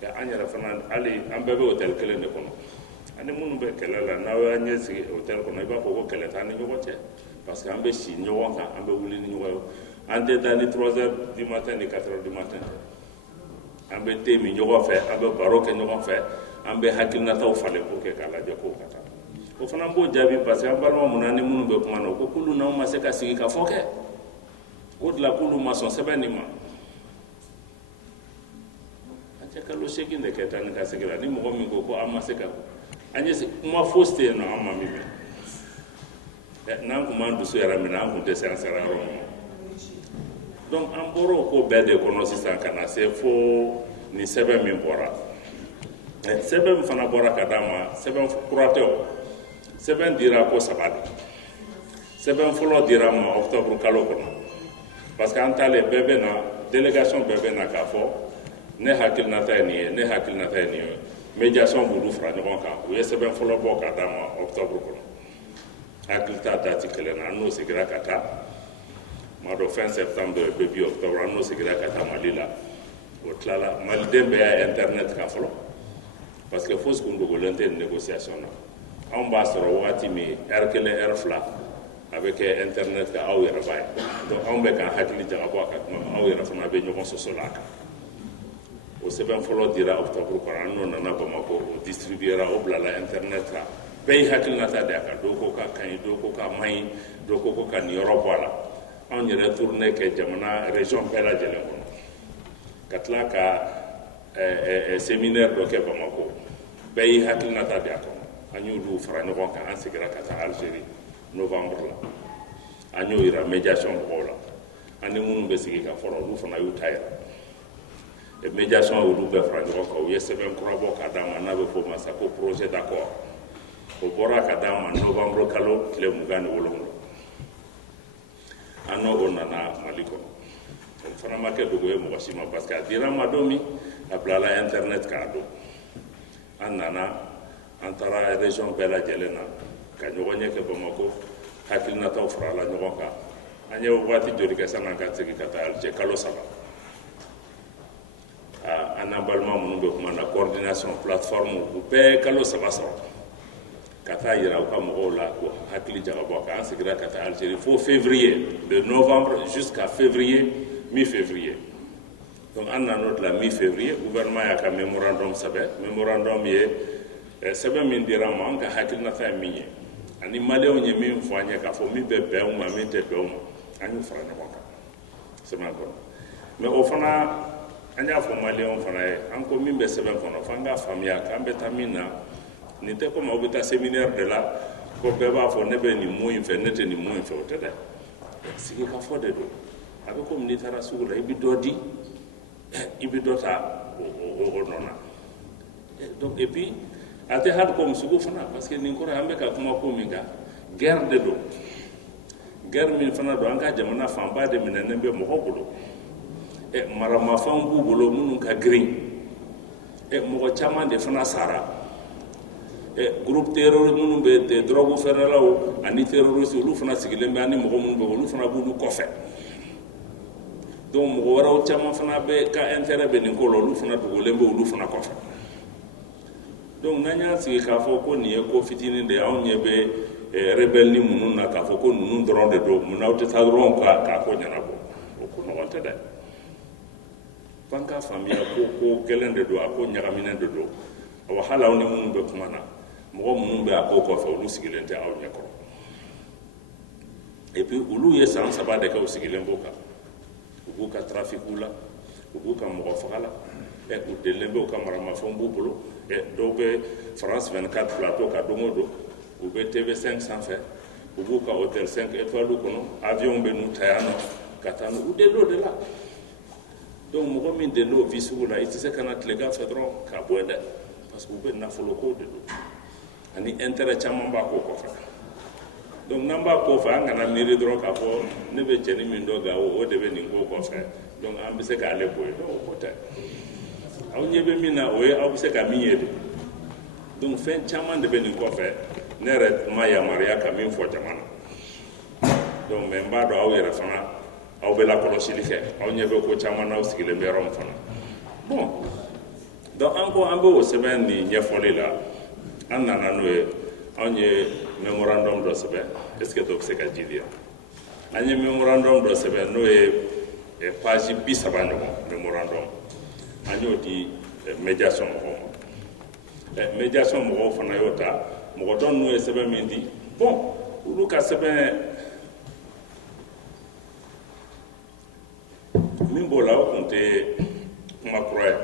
an yɛrɛ fana hali an bɛɛ bɛ hôtel kelen de kɔnɔ ani minnu bɛ kɛlɛ la n'aw y'an ɲɛ sigi hôtel kɔnɔ i b'a fɔ ko kɛlɛ t'an ni ɲɔgɔn cɛ parce qu'an bɛ si ɲɔgɔn kan an bɛ wuli ni ɲɔgɔn ye an tɛ taa ni 3h du matin ni 4h du matin an bɛ thé min ɲɔgɔn fɛ an bɛ baro kɛ ɲɔgɔn fɛ an bɛ hakilinataw falen pour que k'a lajɛ k'o ka taa o fana b'o jaabi parce que an balima mun na ni minnu bɛ kuma na o ko k'olu n'anw ma se ka sigi ka fɔ kɛ o de la k'olu ma sɔn sɛbɛn nin ma an tɛ kalo 8 de kɛ taa ni ka segin la ni mɔgɔ min ko an ma se ka an ye kuma fosi tɛ yen nɔ an ma min mɛn n'an tun b'an dusu yɛrɛ minɛ an tun tɛ se an sera yɔrɔ min ma donc an bɔra o ko bɛɛ de kɔnɔ sisan ka na se fo ni sɛbɛn min bɔra sɛbɛn min fana bɔra ka d'an ma sɛbɛn kura tɛ o sɛbɛn dira ko 3 de sɛbɛn fɔlɔ dira ma octobre kalo kɔnɔ parce que an taalen bɛɛ bɛ na délégation bɛɛ bɛ na k'a fɔ ne hakilinata ye nin ye ne hakilinata ye nin ye médiation b'olu fara ɲɔgɔn kan u ye sɛbɛn fɔlɔ bɔ ka d'an ma octobre kɔnɔ hakili t'a dati kɛlɛ na an n'o segira ka taa ma dɔ fin septembre début octobre an n'o segira ka taa Mali la o tilala maliden bɛɛ y'a internet kan fɔlɔ parce que fo kun dogolen tɛ négociation na anw b'a sɔrɔ wagati min heure 1 heure 2 a bɛ kɛ internet kan aw yɛrɛ b'a ye donc anw bɛ k'an hakili jagabɔ a ka kuma aw yɛrɛ fana bɛ ɲɔgɔn sɔsɔla a kan o sɛbɛn fɔlɔ dira octobre kɔnɔ an n'o nana Bamako o distribuera o bilala internet kan bɛɛ y'i hakilinata de a kan dɔw ko k'a ka ɲi dɔw ko k'a man ɲi dɔw ko ka nin yɔrɔ bɔ a la anw yɛrɛ tournée kɛ jamana région bɛɛ lajɛlen kɔnɔ ka tila ka séminaire dɔ kɛ Bamako bɛɛ y'i hakilinata de a kɔnɔ an y'olu fara ɲɔgɔn kan an segira ka taa Algérie novembre la an y'o yira médiation mɔgɔw la an ni minnu bɛ sigi ka fɔlɔ olu fana y'u ta yɛrɛ médiation y'olu bɛɛ fara ɲɔgɔn kan u ye sɛbɛn kura bɔ ka d'an ma n'a bɛ fɔ o ma sa ko projet d'accord o bɔra ka d'an ma novembre kalo tile 27 an n'o nana Mali kɔnɔ o fana ma kɛ dogo ye mɔgɔ si ma parce que a dira ma don min a bilala internet k'a don an nana an taara région bɛɛ lajɛlen na ka ɲɔgɔn ɲɛ kɛ Bamako hakilinataw farala ɲɔgɔn kan an ye waati joli kɛ san'an ka segin ka taa Alger kalo 3 an n'an balima minnu bɛ kuma na coordination plateforme u bɛɛ kalo 3 sɔrɔ ka taa yira u ka mɔgɔw la ko hakili jagabɔ kan an segira ka taa Algérie fo février de novembre jusqu'à février mi-février donc an nan'o de la mi-février gouvernement y'a ka mémorandum sɛbɛn mémorandum ye sɛbɛn min dira ma an ka hakilinata ye min ye ani maliyɛnw ye min fɔ an ye k'a fɔ min bɛ bɛn u ma min tɛ bɛn u ma an y'u fara ɲɔgɔn kan sɛbɛn kɔnɔ mais o fana an y'a fɔ maliyɛnw fana ye an ko min bɛ sɛbɛn kɔnɔ f'an k'a faamuya k'an bɛ taa min na nin tɛ komi aw bɛ taa séminaire de la ko bɛɛ b'a fɔ ne bɛ nin mot in fɛ ne tɛ nin mot in fɛ o tɛ dɛ sigi ka fɔ de don a bɛ komi n'i taara sugu la i bɛ dɔ di i bɛ dɔ ta o nɔ na donc et puis a tɛ hali komi sugu fana parce que nin kɔrɔ an bɛ ka kuma ko min kan guerre de don guerre min fana don an ka jamana fanba de minɛnen bɛ mɔgɔw bolo maramafɛnw b'u bolo minnu ka girin mɔgɔ caman de fana sara groupe terroriste minnu bɛ drogue feerelaw ani terroriste olu fana sigilen bɛ ani mɔgɔ minnu bɛ olu fana b'olu kɔfɛ donc mɔgɔ wɛrɛw caman fana bɛ ka intérêt bɛ nin ko la olu fana dogolen bɛ olu fana kɔfɛ donc n'an y'a sigi k'a fɔ ko nin ye ko fitinin de ye anw ɲɛ bɛ rebelle ni minnu na k'a fɔ ko ninnu dɔrɔn de don mun n'aw tɛ taa dɔrɔn k'a ko ɲɛnabɔ o ko ɲɔgɔn tɛ dɛ f'an k'a faamuya ko gɛlɛn de don a ko ɲagaminen de don wa hali aw ni minnu bɛ kuma na mɔgɔ minnu bɛ a ko kɔfɛ olu sigilen tɛ aw ɲɛkɔrɔ et puis olu ye san 3 de kɛ u sigilen b'o kan u b'u ka traficu la u b'u ka mɔgɔ faga la u delilen bɛ u ka maramafɛnw b'u bolo dɔw bɛ France 24 plateau ka don o don u bɛ TV5 sanfɛ u b'u ka hôtel 5 étoiles kɔnɔ avion bɛ n'u ta yan nɔ ka taa n'u del'o de la donc mɔgɔ min del'o vie sugu la i tɛ se ka na tilegan fɛ dɔrɔn k'a bɔ yen dɛ parce que u bɛ nafolo ko de don ani intérêt caman b'a ko kɔfɛ donc n'an b'a ko fɛ an kana miiri dɔrɔn k'a fɔ ne bɛ cɛnin min dɔn Gawo o de bɛ nin ko kɔfɛ donc an bɛ se k'ale bɔ yen non o ko tɛ aw ɲɛ bɛ min na o ye aw bɛ se ka min ye de donc fɛn caman de bɛ nin kɔfɛ ne yɛrɛ ma yamaruya ka min fɔ jama na donc mais n b'a dɔn aw yɛrɛ fana aw bɛ lakɔlɔsili kɛ aw ɲɛ bɛ ko caman n'aw sigilen bɛ yɔrɔ min fana bon donc an ko an bɛ o sɛbɛn nin ɲɛfɔli la an nana n'o ye anw ye mémorandum dɔ sɛbɛn est-ce que dɔ bɛ se ka ji di yan an ye memorandum dɔ sɛbɛn n'o ye page 30 ɲɔgɔn memorandum an y'o di médiation mɔgɔw ma médiation mɔgɔw fana y'o ta mɔgɔ dɔ n'u ye sɛbɛn min di bon olu ka sɛbɛn min b'o la o tun tɛ kuma kura ye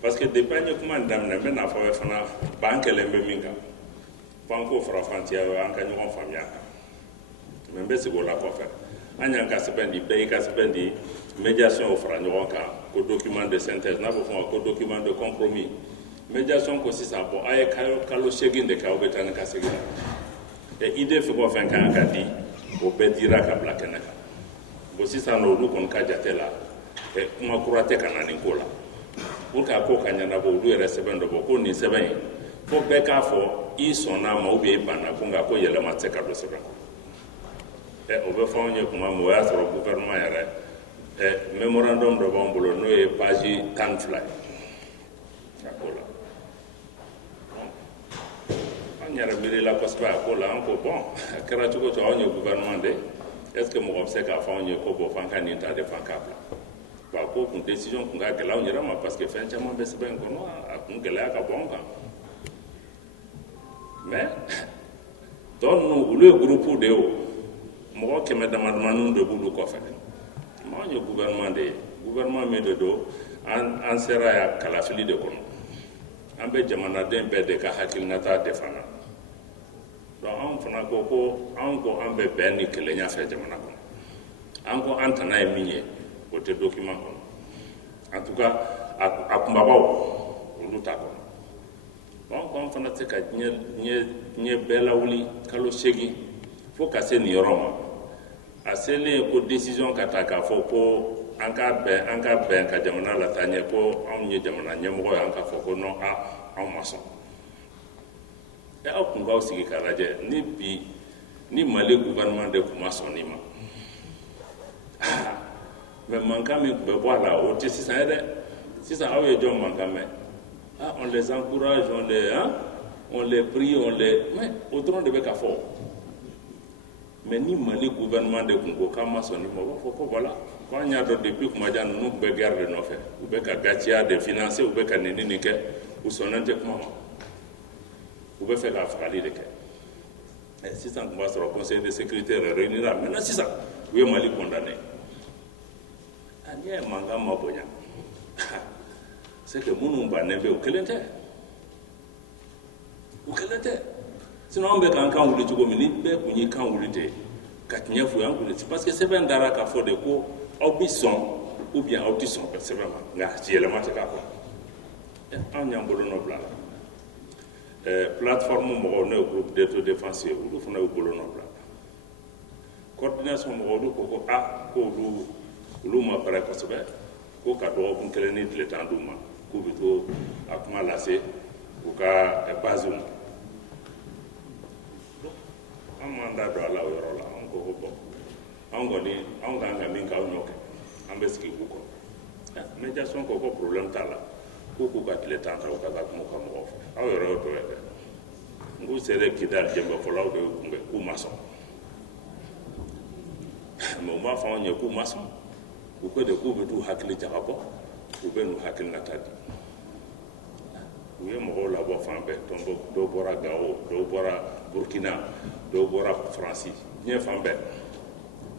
parce que depuis an ye kuma in daminɛ n bɛ n'a fɔ aw ye fana ban kɛlen bɛ min kan f'an k'o fara fantiya an ka ɲɔgɔn faamuya kan mais n bɛ segin o la kɔfɛ an y'an ka sɛbɛn di bɛɛ y'i ka sɛbɛn di médiation o fara ɲɔgɔn kan ko document de synthèse n'a bɛ fɔ o ma ko document de compromis médiation ko sisan bon a ye kalo 8 de kɛ aw bɛ taa ni ka segin la idée fɛn o fɛn kan ka di o bɛɛ dira ka bila kɛnɛ kan bon sisan olu kɔni ka jate la kuma kura tɛ ka na nin ko la pour que a ko ka ɲɛnabɔ olu yɛrɛ sɛbɛn dɔ bɔ ko nin sɛbɛn in fo bɛɛ k'a fɔ i sɔnna ma ou bien i banna ko nka ko yɛlɛma tɛ se ka don sɛbɛn kɔnɔ o bɛ fɔ anw ye kuma min o y'a sɔrɔ gouvernement yɛrɛ memorandum dɔ b'an bolo n'o ye page 12 ye a ko la an yɛrɛ miirila kosɛbɛ a ko la an ko bon a kɛra cogo cogo anw ye gouvernement de est ce que mɔgɔ bɛ se k'a fɔ anw ye ko bon f'an ka nin ta de f'an k'a bila bon ko kun décision kun ka gɛlɛn anw yɛrɛ ma parce que fɛn caman bɛ sɛbɛn in kɔnɔ a kun gɛlɛya ka bɔ anw kan mais tɔ ninnu olu ye groupe de ye o mɔgɔ 100 de b'olu kɔfɛ mais anw ye gouvernement de ye gouvernement min de don an sera ya kalafili de kɔnɔ an bɛ jamanaden bɛɛ de ka hakilinata défendre donc anw fana ko anw ko an bɛ bɛn ni kelenya fɛ jamana kɔnɔ an ko an tana ye min ye o tɛ document kɔnɔ en tout cas a kunbabaw olu t'a kɔnɔ bon ko an fana tɛ ka diɲɛ bɛɛ lawuli kalo 8 fo ka se nin yɔrɔ ma a selen ko décision ka ta k'a fɔ ko an ka bɛn ka jamana lataa ɲɛ ko anw ye jamana ɲɛmɔgɔ ye an ka fɔ ko non anw ma sɔn aw kun k'aw sigi k'a lajɛ ni Mali gouvernement de tun ma sɔn nin ma mais mankan min tun bɛ bɔ a la o tɛ sisan ye dɛ sisan aw ye jɔn mankan mɛn on les encourage on les prie mais o dɔrɔn de bɛ ka fɔ mais ni Mali gouvernement de tun ko k'an ma sɔn nin ma o b'a fɔ ko voilà ko an y'a dɔn depuis kumajan ninnu tun bɛ guerre de nɔfɛ u bɛ ka gatiya de financer u bɛ ka nin kɛ u sɔnnen tɛ kuma ma u bɛ fɛ ka fagali de kɛ sisan tun b'a sɔrɔ conseil de sécurité réunira maintenant sisan u ye Mali condamné n'i ye mankan ma bonya c'est que minnu bannen bɛ u kelen tɛ sinon an bɛ k'an kan wuli cogo min ni bɛɛ tun y'i kan wuli ten ka tiɲɛ f'u ye an kun parce que sɛbɛn dara k'a fɔ de ko aw bɛ sɔn ou bien aw tɛ sɔn sɛbɛn ma nka yɛlɛma tɛ k'a kɔnɔ anw y'an bolonɔ bila la plateforme mɔgɔw n'o ye groupe d'autodéfense ye olu fana y'u bolonɔ bila coordination mɔgɔw olu ko ko olu ma pɛrɛ kosɛbɛ ko ka dɔgɔkun 1 ni tile 10 d'u ma k'u bɛ to a kuma lase u ka base ma an m'an da don a la o yɔrɔ la an ko bon anw kɔni anw kan ka min kɛ aw ɲ'o kɛ an bɛ sigi k'u kɔrɔ médiation ko problème t'a la k'u ka tile 10 ta u ka kuma u ka mɔgɔw fɛ aw yɛrɛ y'o dɔ ye dɛ n k'u sera Kidali jɛnbɛ fɔlɔ aw de y'u kunbɛn k'u ma sɔn mais u m'a fɔ anw ye k'u ma sɔn u ko de k'u bɛ t'u hakili jagabɔ u bɛ n'u hakilinata di u ye mɔgɔw labɔ fan bɛɛ dɔw bɔra Gao dɔw bɔra Burkina dɔw bɔra Faransi diɲɛ fan bɛɛ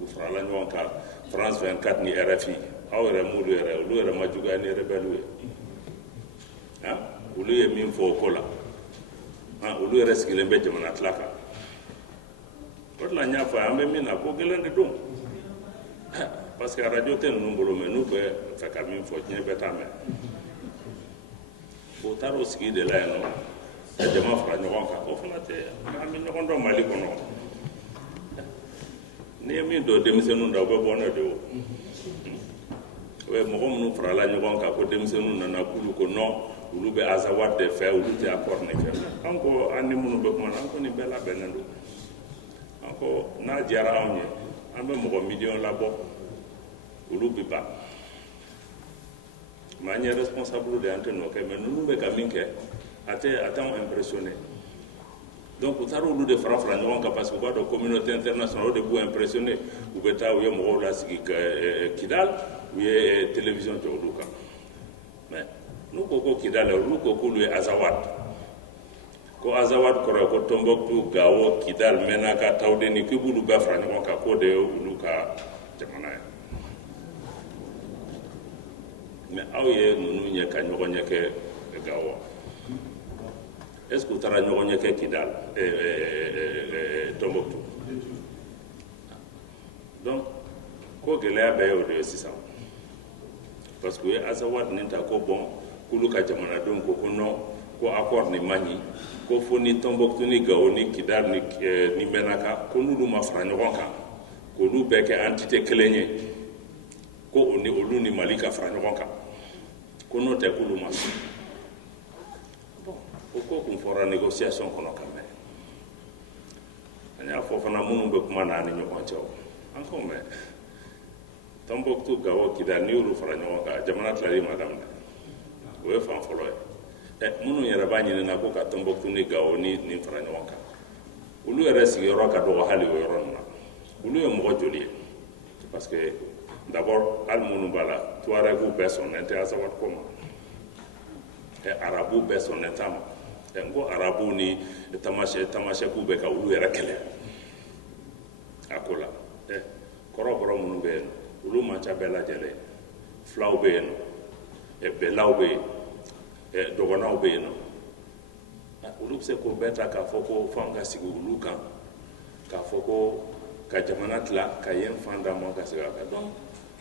u farala ɲɔgɔn kan France 24 ni RFI aw yɛrɛ m'olu yɛrɛ olu yɛrɛ ma juguya ni rebelle ye olu ye min fɔ o ko la olu yɛrɛ sigilen bɛ jamana tila kan o de la n y'a fɔ an bɛ min na ko gɛlɛn de don parce que radio tɛ ninnu bolo mais n'u bɛ fɛ ka min fɔ diɲɛ bɛɛ t'a mɛn o taara o sigi de la yen nɔ ka jama fara ɲɔgɔn kan o fana tɛ an bɛ ɲɔgɔn dɔn Mali kɔnɔ n'i ye min dɔn denmisɛnninw da o bɛ bɔ ne de o ye mɔgɔ minnu farala ɲɔgɔn kan ko denmisɛnninw nana k'olu ko non olu bɛ Azawad de fɛ olu tɛ accord ni fɛ an ko an ni minnu bɛ kuma na an ko nin bɛɛ labɛnnen don an ko n'a diyara anw ye an bɛ mɔgɔ miliyɔn labɔ olu bɛ ban mais an ye responsable de an tɛ n'o kɛ mais ninnu bɛ ka min kɛ a t'anw impressionné donc u taara olu de fara fara ɲɔgɔn kan parce que u b'a dɔn communauté internationale o de b'u impressionné u bɛ taa u ye mɔgɔw lasigi Kidal u ye télévision jɔ olu kan mais n'u ko ko Kidal olu ko k'olu ye Azawad ko Azawad kɔrɔ ko Tombouctou Gao Kidal Menaka Tawdeni k'i b'olu bɛɛ fara ɲɔgɔn kan k'o de ye olu ka jamana ye mais aw ye ninnu ɲɛ ka ɲɔgɔn ɲɛ kɛ Gao est-ce que u taara ɲɔgɔn ɲɛ kɛ Kidal Tombouctou donc ko gɛlɛya bɛɛ ye o de ye sisan parce que u ye Azawad nin ta ko bon k'olu ka jamanadenw ko ko non ko accord nin man ɲi ko fo ni Tombouctou ni Gao ni Kidal ni Menaka ko n'olu ma fara ɲɔgɔn kan k'olu bɛɛ kɛ entité kelen ye ko olu ni Mali ka fara ɲɔgɔn kan ko n'o tɛ k'olu ma sɔn o ko kun fɔra négociation kɔnɔ ka mɛn an y'a fɔ fana minnu bɛ kuma na ni ɲɔgɔn cɛ an ko mɛ Tombouctou Gao Kidal n'i y'olu fara ɲɔgɔn kan jamana tilali ma daminɛ o ye fan fɔlɔ ye minnu yɛrɛ b'a ɲinina ko ka Tombouctou ni Gao ni fara ɲɔgɔn kan olu yɛrɛ sigiyɔrɔ ka dɔgɔ hali o yɔrɔ ninnu na olu ye mɔgɔ joli ye parce que d'abord hali minnu b'a la Touaregiw bɛɛ sɔnnen tɛ Azawad ko ma arabuw bɛɛ sɔnnen t'a ma n ko arabuw ni tamasɛkiw bɛ ka olu yɛrɛ kɛlɛ a ko la kɔrɔbɔrɔ minnu bɛ yen olu man ca bɛɛ lajɛlen fulaw bɛ yen nɔ bɛlaw bɛ yen dɔgɔnɔw bɛ yen nɔ olu bɛ se k'o bɛɛ ta k'a fɔ ko f'an ka sigi olu kan k'a fɔ ko ka jamana tila ka yen fan d'a ma ka sigi a kan donc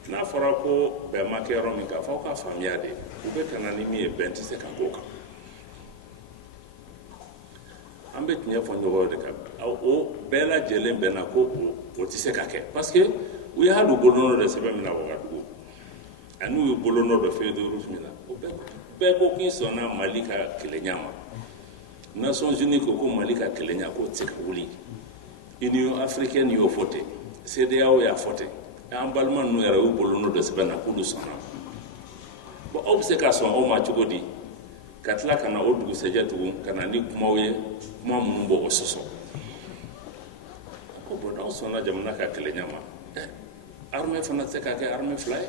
n'a fɔra ko bɛn ma kɛ yɔrɔ min kan f'aw ka faamuya de u bɛ ka na ni min ye bɛn tɛ se ka k'o kan an bɛ tiɲɛ fɔ ɲɔgɔn de kan o bɛɛ lajɛlen bɛnna ko o tɛ se ka kɛ parce que u ye hali u bolonɔ dɔ sɛbɛn min na Wagadugu ani u ye bolonɔ dɔ feuille de route min na o bɛɛ ko k'i sɔnna Mali ka kelenya ma Nations Unies ko Mali ka kelenya k'o tɛ se ka wuli Union africaine y'o fɔ ten CEDEAO y'a fɔ ten an balima ninnu yɛrɛ y'u bolonɔ dɔ sɛbɛn na k'olu sɔnna bon aw bɛ se ka sɔn aw ma cogo di ka tila ka na o dugusɛjɛ tugun ka na ni kumaw ye kuma minnu b'o sɔsɔ ko bon n'aw sɔnna jamana ka kelenya ma armée fana tɛ se ka kɛ armée fila ye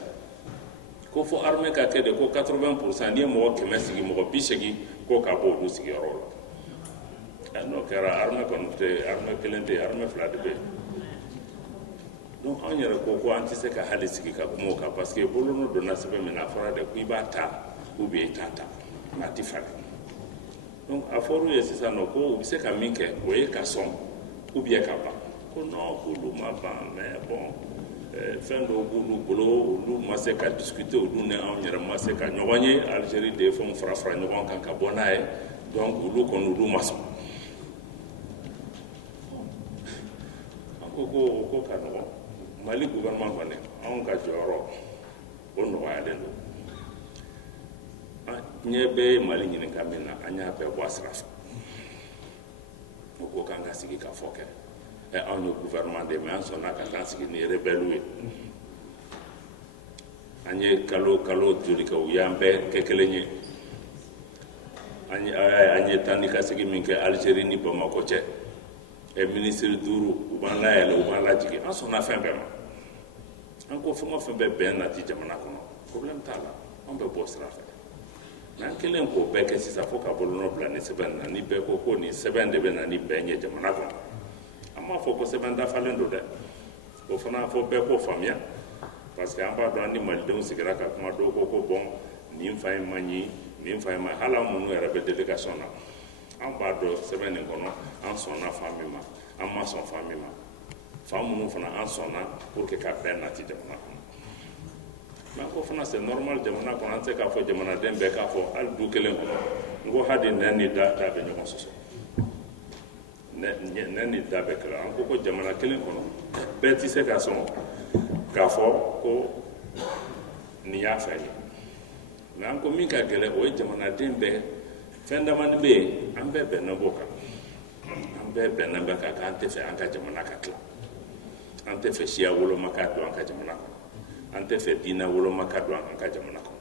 ko fɔ armée ka kɛ de ko 80% n'i ye mɔgɔ 100 sigi mɔgɔ 80 ko ka bɔ olu sigiyɔrɔ la n'o kɛra armée kɔni tɛ armée kelen tɛ armée fila de bɛ yen donc an yɛrɛ ko an tɛ se ka hali sigi ka kuma o kan parce que bolonɔ donna sɛbɛn min na a fɔra de ko i b'a ta ou bien i t'a ta a tɛ falen donc a fɔr'u ye sisan nɔ ko u bɛ se ka min kɛ o ye ka sɔn ou bien ka ban ko non k'olu ma ban mais bon fɛn dɔw b'olu bolo olu ma se ka discuter olu ni anw yɛrɛ ma se ka ɲɔgɔn ye Algérie de ye fɛnw fara fara ɲɔgɔn kan ka bɔ n'a ye donc olu kɔni olu ma sɔn an ko ka nɔgɔn Mali gouvernement kɔni anw ka jɔyɔrɔ o nɔgɔyalen don ɲɛ bɛɛ ye Mali ɲininka min na an y'a bɛɛ bɔ a sira fɛ o ko k'an ka sigi ka fɔ kɛ anw ye gouvernement de mais an sɔnna ka taa sigi ni rebelle ye an ye kalo joli kɛ u y'an bɛɛ kɛ kelen ye an ye taa ni ka segin min kɛ Algérie ni Bamako cɛ ministre 5 u b'an layɛlɛ u b'an lajigin an sɔnna fɛn bɛɛ ma an ko fɛn o fɛn bɛ bɛn nati jamana kɔnɔ problème t'a la an bɛ bɔ sira fɛ n'an kelen k'o bɛɛ kɛ sisan fo ka bolonɔ bila ni sɛbɛn na ni bɛɛ ko ko nin sɛbɛn de bɛ na ni bɛn ye jamana kɔnɔ an m'a fɔ ko sɛbɛn dafalen don dɛ o fana fɔ bɛɛ k'o faamuya parce que an b'a dɔn an ni malidenw sigira ka kuma dɔw ko bon nin fa in man ɲi nin fa in ma hali an minnu yɛrɛ bɛ délégation na an b'a dɔn sɛbɛn nin kɔnɔ an sɔnna fa min ma an ma sɔn fa min ma fa minnu fana an sɔnna pour que ka bɛn nati jamana kɔnɔ mais ko fana c'est normal jamana kɔnɔ an tɛ k'a fɔ jamanaden bɛɛ k'a fɔ hali du kelen kɔnɔ n ko hali nɛn ni da bɛ ɲɔgɔn sɔsɔ nɛn ni da bɛ kɛlɛ an ko jamana kelen kɔnɔ bɛɛ tɛ se ka sɔn k'a fɔ ko nin y'a fɛ ye mais an ko min ka gɛlɛn o ye jamanaden bɛɛ fɛn damani bɛ yen an bɛɛ bɛnna b'o kan an bɛɛ bɛnna bɛ kan k'an tɛ fɛ an ka jamana ka tila an tɛ fɛ siya woloma ka don an ka jamana kɔnɔ an tɛ fɛ diinɛ woloma ka don an ka jamana kɔnɔ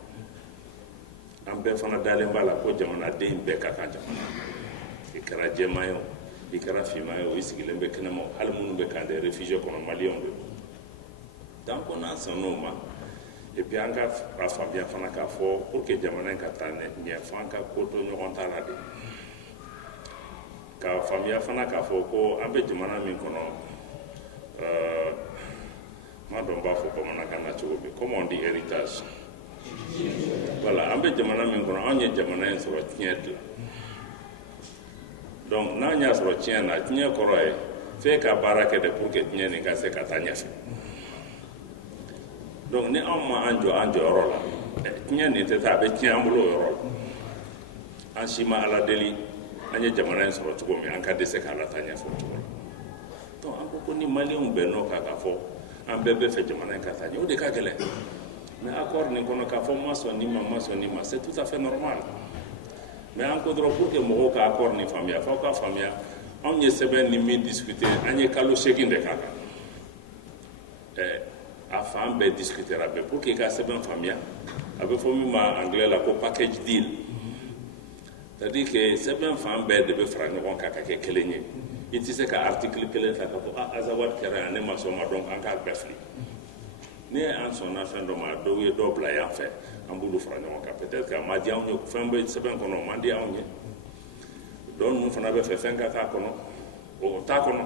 an bɛɛ fana dalen b'a la ko jamanaden bɛɛ ka kan jamana i kɛra jɛman ye o i kɛra finma ye o i sigilen bɛ kɛnɛma hali minnu bɛ kan des réfugiés kɔnɔ maliyɛnw de donc on a sɔnn'o ma et puis an ka faamuya fana k'a fɔ pour que jamana in ka taa ɲɛ fo an ka ko to ɲɔgɔn ta la de k'a faamuya fana k'a fɔ ko an bɛ jamana min kɔnɔ ma dɔn b'a fɔ bamanankan na cogo min comme on dit héritage voilà an bɛ jamana min kɔnɔ anw ye jamana in sɔrɔ tiɲɛ de la donc n'an y'a sɔrɔ tiɲɛ na tiɲɛ kɔrɔ ye f'e ka baara kɛ de pour que tiɲɛ nin ka se ka taa ɲɛfɛ donc ni anw ma an jɔ an jɔyɔrɔ la tiɲɛ nin tɛ taa a bɛ tiɲɛ an bolo o yɔrɔ la an si ma ala deli an ye jamana in sɔrɔ cogo min an ka dɛsɛ k'a la taa ɲɛfɛ o cogo la donc an ko ni maliyɛnw bɛnn'o kan k'a fɔ an bɛɛ bɛ fɛ jamana in ka taa ɲɛ o de ka gɛlɛn mais accord nin kɔnɔ k'a fɔ ma sɔn ni ma c'est tout à fait normal mais an ko dɔrɔn pour que mɔgɔw ka accord nin faamuya f'aw ka faamuya anw ye sɛbɛn ni min discuter an ye kalo 8 de k'a kan a fan bɛɛ discutera bɛɛ pour que i ka sɛbɛn faamuya a bɛ fɔ min ma anglais la ko package deal c'est à dire que sɛbɛn fan bɛɛ de bɛ fara ɲɔgɔn kan ka kɛ kelen ye i tɛ se ka article kelen ta ka fɔ Azawad kɛra yan ne ma sɔn ma donc an k'a bɛɛ fili ni an sɔnna fɛn dɔ ma dɔw ye dɔ bila yan fɛ an b'olu fara ɲɔgɔn kan peut-être que a ma di anw ye fɛn bɛ sɛbɛn kɔnɔ o man di anw ye dɔw ninnu fana bɛ fɛ fɛn ka k'a kɔnɔ o t'a kɔnɔ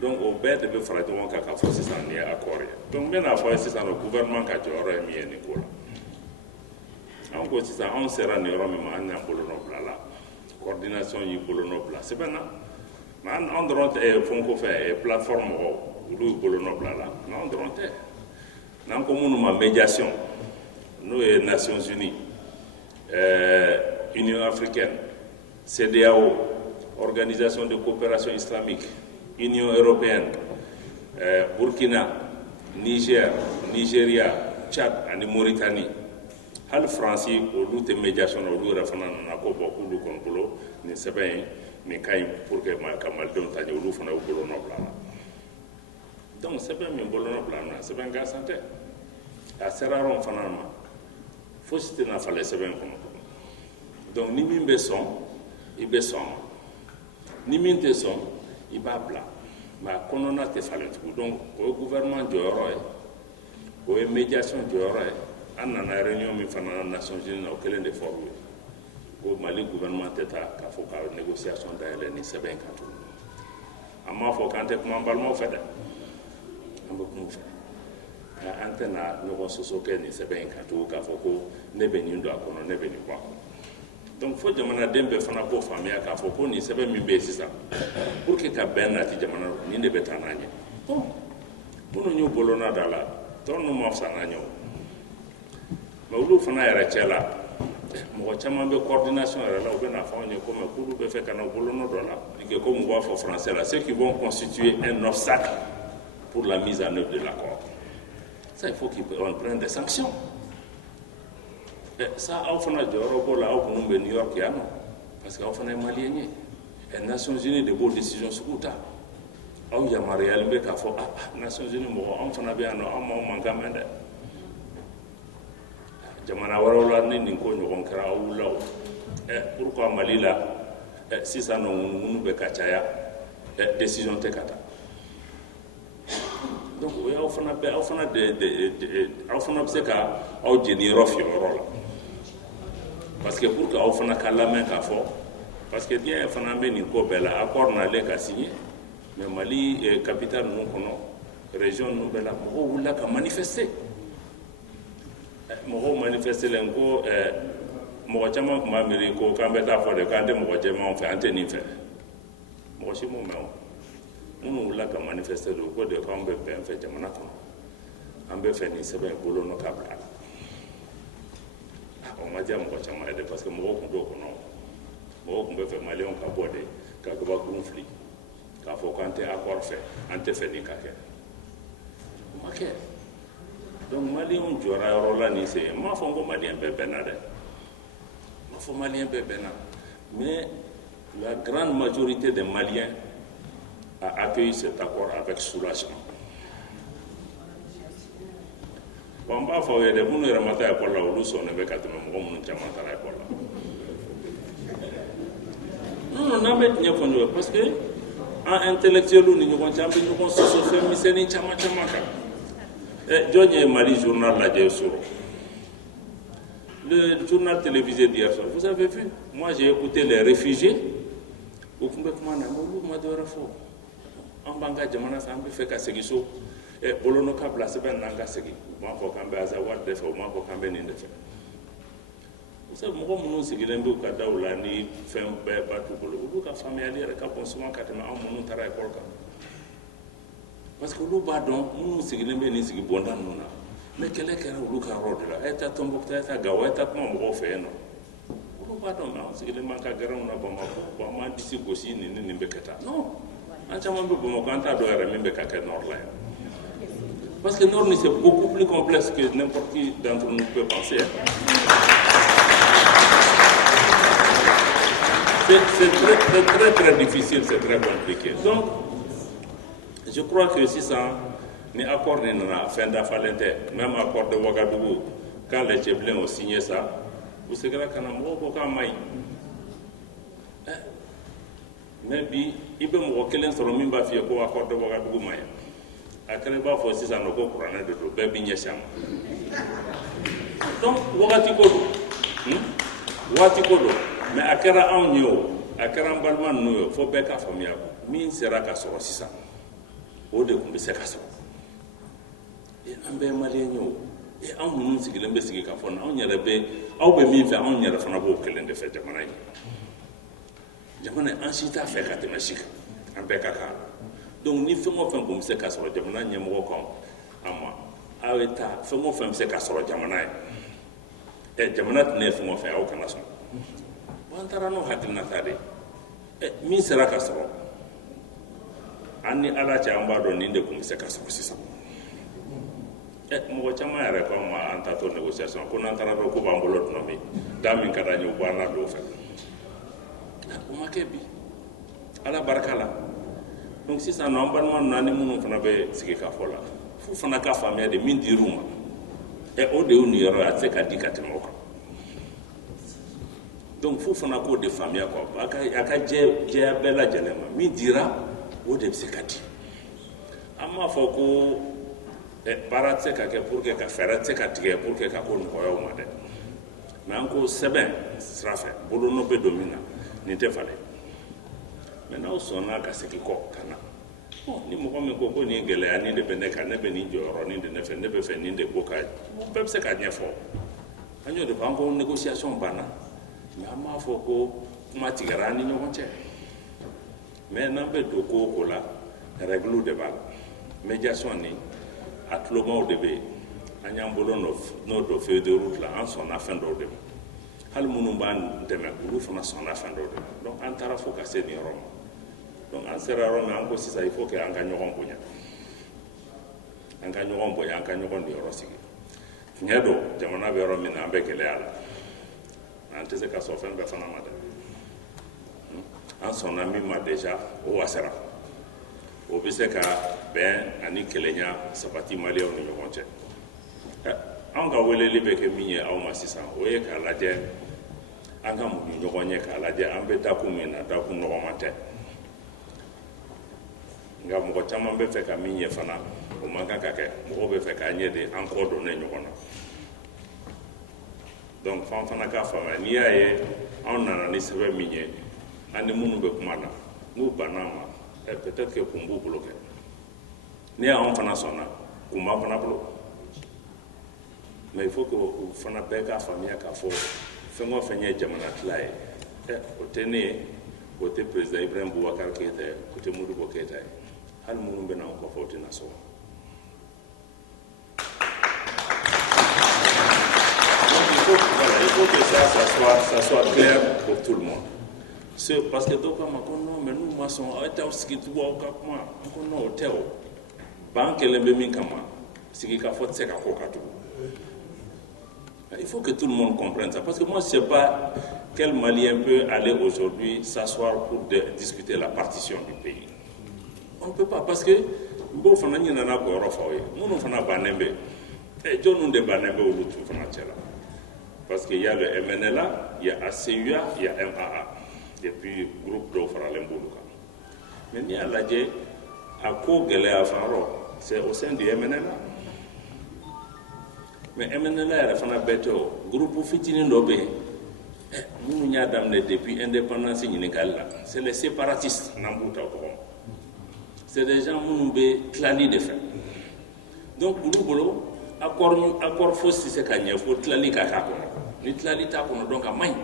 donc o bɛɛ de bɛ fara ɲɔgɔn kan ka fɔ sisan nin ye accord ye donc n bɛ n'a fɔ ye sisan o gouvernement ka jɔyɔrɔ ye min ye nin ko la an ko sisan anw sera nin yɔrɔ min ma an y'an bolonɔ bila la coordination y'i bolonɔ bila sɛbɛn na mais an dɔrɔn tɛ fɛn ko fɛ plateforme mɔgɔw olu y'u bolonɔ bila la mais anw dɔrɔn tɛ n'an ko minnu ma médiation n'o ye Nations Unies Union africaine CEDEAO Organisation de coopération islamique Union européenne Burkina Niger Nigeria Tchad ani Mauritanie hali Faransi olu tɛ médiation na olu yɛrɛ fana nana ko bɔn k'olu kɔni bolo nin sɛbɛn in nin ka ɲi pour que ka malidenw ta ɲɛ olu fana y'u bolonɔ bila la donc sɛbɛn min bolonɔ bila na sɛbɛn gansan tɛ a sera yɔrɔ fana ma fosi tɛna falen sɛbɛn kɔnɔ donc ni min bɛ sɔn i bɛ sɔn ma ni min tɛ sɔn i b'a bila mais a kɔnɔna tɛ falen tugun donc o ye gouvernement jɔyɔrɔ ye o ye médiation jɔyɔrɔ ye an nana réunion min fana na Nations Unies na o kelen de fɔra u ye ko Mali gouvernement tɛ taa k'a fɔ ka négociation dayɛlɛ ni sɛbɛn kan tugun an m'a fɔ k'an tɛ kuma an balimaw fɛ dɛ an bɛ kuma u fɛ an tɛna ɲɔgɔn soso kɛ nin sɛbɛn kan tugun k'a fɔ ko ne bɛ nin don a kɔnɔ ne bɛ nin bɔ a kɔnɔ donc fo jamanaden bɛɛ fana k'o faamuya k'a fɔ ko nin sɛbɛn min bɛ yen sisan pour que ka bɛn nati jamana nin de bɛ taa n'a ɲɛ bon minnu y'u bolonɔ da la tɔ ninnu ma fisa n'a ɲɛ o mais olu fana yɛrɛ cɛ la mɔgɔ caman bɛ coordination yɛrɛ la u bɛ n'a fɔ anw ye ko mais k'olu bɛ fɛ ka na bolonɔ dɔ la et comme on va fɔ français la ceux qui vont constituer un obstacle pour la mise en œuvre de l'accord ça il faut qu'on prenne des sanctions ça aw fana jɔyɔrɔ b'o la aw minnu bɛ New York yan nɔ parce que aw fana ye maliyɛn ye Nations Unies de b'o décision sugu ta aw yamaruyalen bɛ k'a fɔ Nations Unies mɔgɔ anw fana bɛ yan nɔ anw m'aw mankan mɛn dɛ jamana wɛrɛw la ni nin ko ɲɔgɔn kɛra aw wulila o pourquoi Mali la sisan nɔ ŋunuŋunu bɛ ka caya décision tɛ ka ta donc o y'aw fana bɛ aw fana bɛ se ka aw jeni yɔrɔ fiyɛ yɔrɔ la parce que pour que aw fana ka lamɛn k'a fɔ parce que diɲɛ fana bɛ nin ko bɛɛ la accord nalen ka signer mais Mali capitale ninnu kɔnɔ région ninnu bɛɛ la mɔgɔw wulila ka manifester mɔgɔw manifestelen ko mɔgɔ caman tun b'a miiri ko k'an bɛ taa fɔ de k'an tɛ mɔgɔ jɛmanw fɛ an tɛ nin fɛ mɔgɔ si m'o mɛn o minnu wulila ka manifester de ko de k'anw bɛ bɛn fɛ jamana kɔnɔ an bɛ fɛ nin sɛbɛn bolonɔ ka bila o ma diya mɔgɔ caman ye dɛ parce que mɔgɔw tun t'o kɔnɔ mɔgɔw tun bɛ fɛ maliyɛnw ka bɔ de ka kabakurun fili k'a fɔ k'an tɛ accord fɛ an tɛ fɛ nin ka kɛ o ma kɛ donc maliyɛnw jɔra yɔrɔ la nin sen n m'a fɔ ko maliyɛn bɛɛ bɛnna dɛ n m'a fɔ maliyɛn bɛɛ bɛnna mais la grande majorité des Maliens a accueilli cet accord avec soulagement. Bon, n b'a fɔ ye dɛ minnu yɛrɛ ma taa ekɔli la olu sɔnnen bɛ ka tɛmɛ mɔgɔ minnu caman taara ekɔli la Non, n'a pas de fonds parce que en intellectuel ou nous avons jamais nous construisons fait miseni chama Johnny Mali journal la le journal télévisé d'hier soir, vous avez vu? Moi j'ai écouté les réfugiés. Au Kumbekman, en banga jamana sambi feka segiso e bolono ka place ben nanga segi ma ko kambe azawad defa ma ko kambe ni defa usa mo ko munu sigilembe ka dawla ni fem be batu bolo lu ka famille re ka consommer ka tema am munu tara école ka parce que lu ba don munu sigilembe ni sigi bondan nuna mais kele kere lu ka rod la eta tombo ta gawa eta mo mo fe no lu ba don na sigilembe ka garan na ba ma ko ba ma disi gosi ni bekata non parce que Nord c'est beaucoup plus complexe que n'importe qui d'entre nous peut penser. C'est très difficile, c'est très compliqué. Donc, je crois que si ça n'est accord n'a fin d'affaire, même accord de Ouagadougou, quand les Tchéblins ont signé ça, vous savez que mais bi ibe mo kelen soro min ba fi ko accord de Ouagadougou maya akere ba fo si ça no ko kurana de do be bi nyesham donc wakati ko mais akera an nyo akera balman no fo be ka famia min sera ka soro sisa o de kumbe se ka soro e ambe mali nyo e an munu sigilembe sigi ka fo na on yere be aw be min fe an yere fana bo kelen de fe jamana yi jamana ansita fait ka temashika ambeka ka donc ni fengo fen ko mse ka soro jamana nyemo ko ama aweta fengo fen mse ka soro jamana e jamana ne fengo fe aw kana so wantara no hadina tade e mi sera ka soro ani ala cha ambado ni de ko mse ka soro sisa e mo chama yare ko ma anta to négociation ko nantara ko ba mbolo no mi dami kada nyu bana do fe umakebi ala barakala donc si ça non ban man nani munu fana be sigi ka fola fu fana ka famille de min diruma e o de uni yoro atse ka dikate moko donc fu fana ko de famille ko aka je bela janema min dira o de sekati amma foko e baratse ka ke pour que ka feratse ka tige pour que ka ko ko yo made mais anko seben strafe bolo no be domina ni te fale maintenant sonna ka seki ko kana ni mo ko ko ni gele ani de bene ka ne be ni joro ni de ne fe ne be fe ni de ko ka pe se ka nyefo anyo de banko négociation bana mais ama fo ko kuma tigara ni nyo che mais na be do ko la règle de bal médiation ni atlomo de be anyambolo no do fe de route là en son afin d'ordre hal munum ban deme ulu fana sona fando donc antara fo ka seni rom donc an sera rom an ko sisa il faut que an ka nyogon bonya an ka nyogon di rosigi nyedo jamana be rom mina be kele ala an tese ka so fen be fana made an sona mi ma déjà o wasera o bi se ka ben ani kelenya sabati mali on nyogon che an ka wele libe ke minye aw ma sisan o ye ka lajɛ an ka muɲu ɲɔgɔn ye k'a lajɛ an bɛ daku min na daku nɔgɔman tɛ nka mɔgɔ caman bɛ fɛ ka min ye fana o man kan ka kɛ mɔgɔw bɛ fɛ k'a ɲɛ de an kɔ don ne ɲɔgɔn na donc f'an fana k'a faamuya n'i y'a ye anw nana ni sɛbɛn min ye an ni minnu bɛ kuma na n'u banna ma peut-être que kun b'u bolo kɛ ni anw fana sɔnna kun b'an fana bolo mais il faut que o fana bɛɛ k'a faamuya k'a fɔ fɛn o fɛn ye jamana tila ye o tɛ ne ye o tɛ président Ibrahim Boubacar Keïta ye o tɛ Modibo Keïta ye hali minnu bɛ na o kɔfɛ o tɛ na sɔrɔ il faut que ça soit clair pour tout le monde parce que dɔw ko ma ko non mais n'u ma sɔn aw t'aw sigi tugun aw ka kuma ko non o tɛ o ban kelen bɛ min kama sigi ka fɔ tɛ se ka ko ka tugun. Il faut que tout le monde comprenne ça. Parce que moi, je ne sais pas quel Malien peut aller aujourd'hui s'asseoir pour discuter la partition du pays. On ne peut pas. Parce que, parce qu'il y a le MNLA, il y a ACUA, il y a MAA. depuis groupe dɔw faralen b'olu kan mais n'i y'a lajɛ a ko gɛlɛya fan yɔrɔ c'est au sein du MNLA mais MNLA yɛrɛ fana bɛɛ tɛ o groupe fitinin dɔ bɛ yen minnu y'a daminɛ depuis indépendance ɲininkali la c'est les séparatistes n'an b'u ta o kɔrɔ c'est des gens minnu bɛ tilali de fɛ donc olu bolo accord fosi tɛ se ka ɲɛ fo tilali ka k'a kɔnɔ ni tilali t'a kɔnɔ donc a man ɲi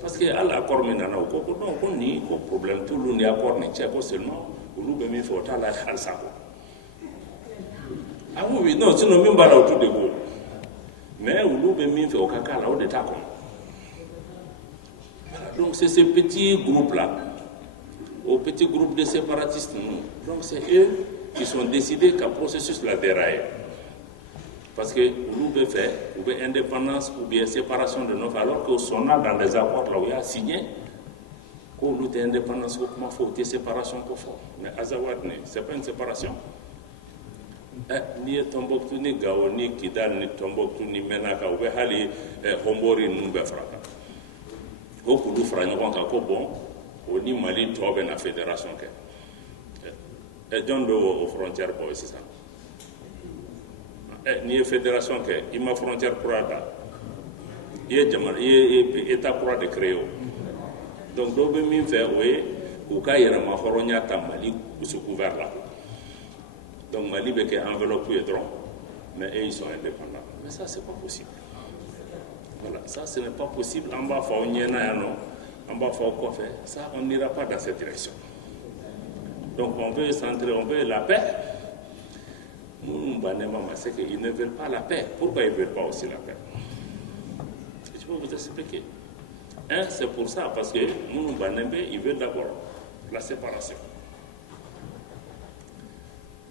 parce que hali accord min nana o ko donc ko nin ko problème t'olu ni accord ni cɛ ko seulement olu bɛ min fɛ o t'a la halisa kɔ ah oui non sinon min b'a la o t'u de ko mais olu bɛ min fɛ o ka k'a la o de t'a kɔnɔ donc c'est ces petits groupes là au petit groupe de séparatistes donc c'est eux qui sont décidés qu'un processus la déraille parce que olu bɛ fɛ u bɛ indépendance ou bien séparation de nos alors que sonna dans les accords là où il y a signé qu'olu tɛ indépendance ko kuma fɔ u tɛ séparation ko fɔ mais Azawad ne c'est pas une séparation n'i ye Tombouctou ni Gao ni Kidal ni Tombouctou ni Menaka u bɛ hali Hombori ninnu bɛɛ fara kan o k'olu fara ɲɔgɔn kan ko bon o ni Mali tɔ bɛ na fédération kɛ jɔn bɛ o frontière bɔ sisan n'i ye fédération kɛ i ma frontière kura da i ye état kura de créé o donc dɔw bɛ min fɛ o ye u ka yɛrɛma hɔrɔnya ta Mali sous couvert la donc Mali bɛ kɛ enveloppe ye dɔrɔn mais eux ils sont indépendants mais ça c'est pas possible voilà ça ce n'est pas possible an b'a fɔ aw ɲɛna yan nɔ an b'a fɔ aw kɔfɛ ça on n'ira pas dans cette direction donc on veut centrer on veut la paix c'est qu'ils ne veulent pas la paix. Pourquoi ils ne veulent pas aussi la paix? Je peux vous expliquer. C'est pour ça, parce que ils veulent d'abord la séparation.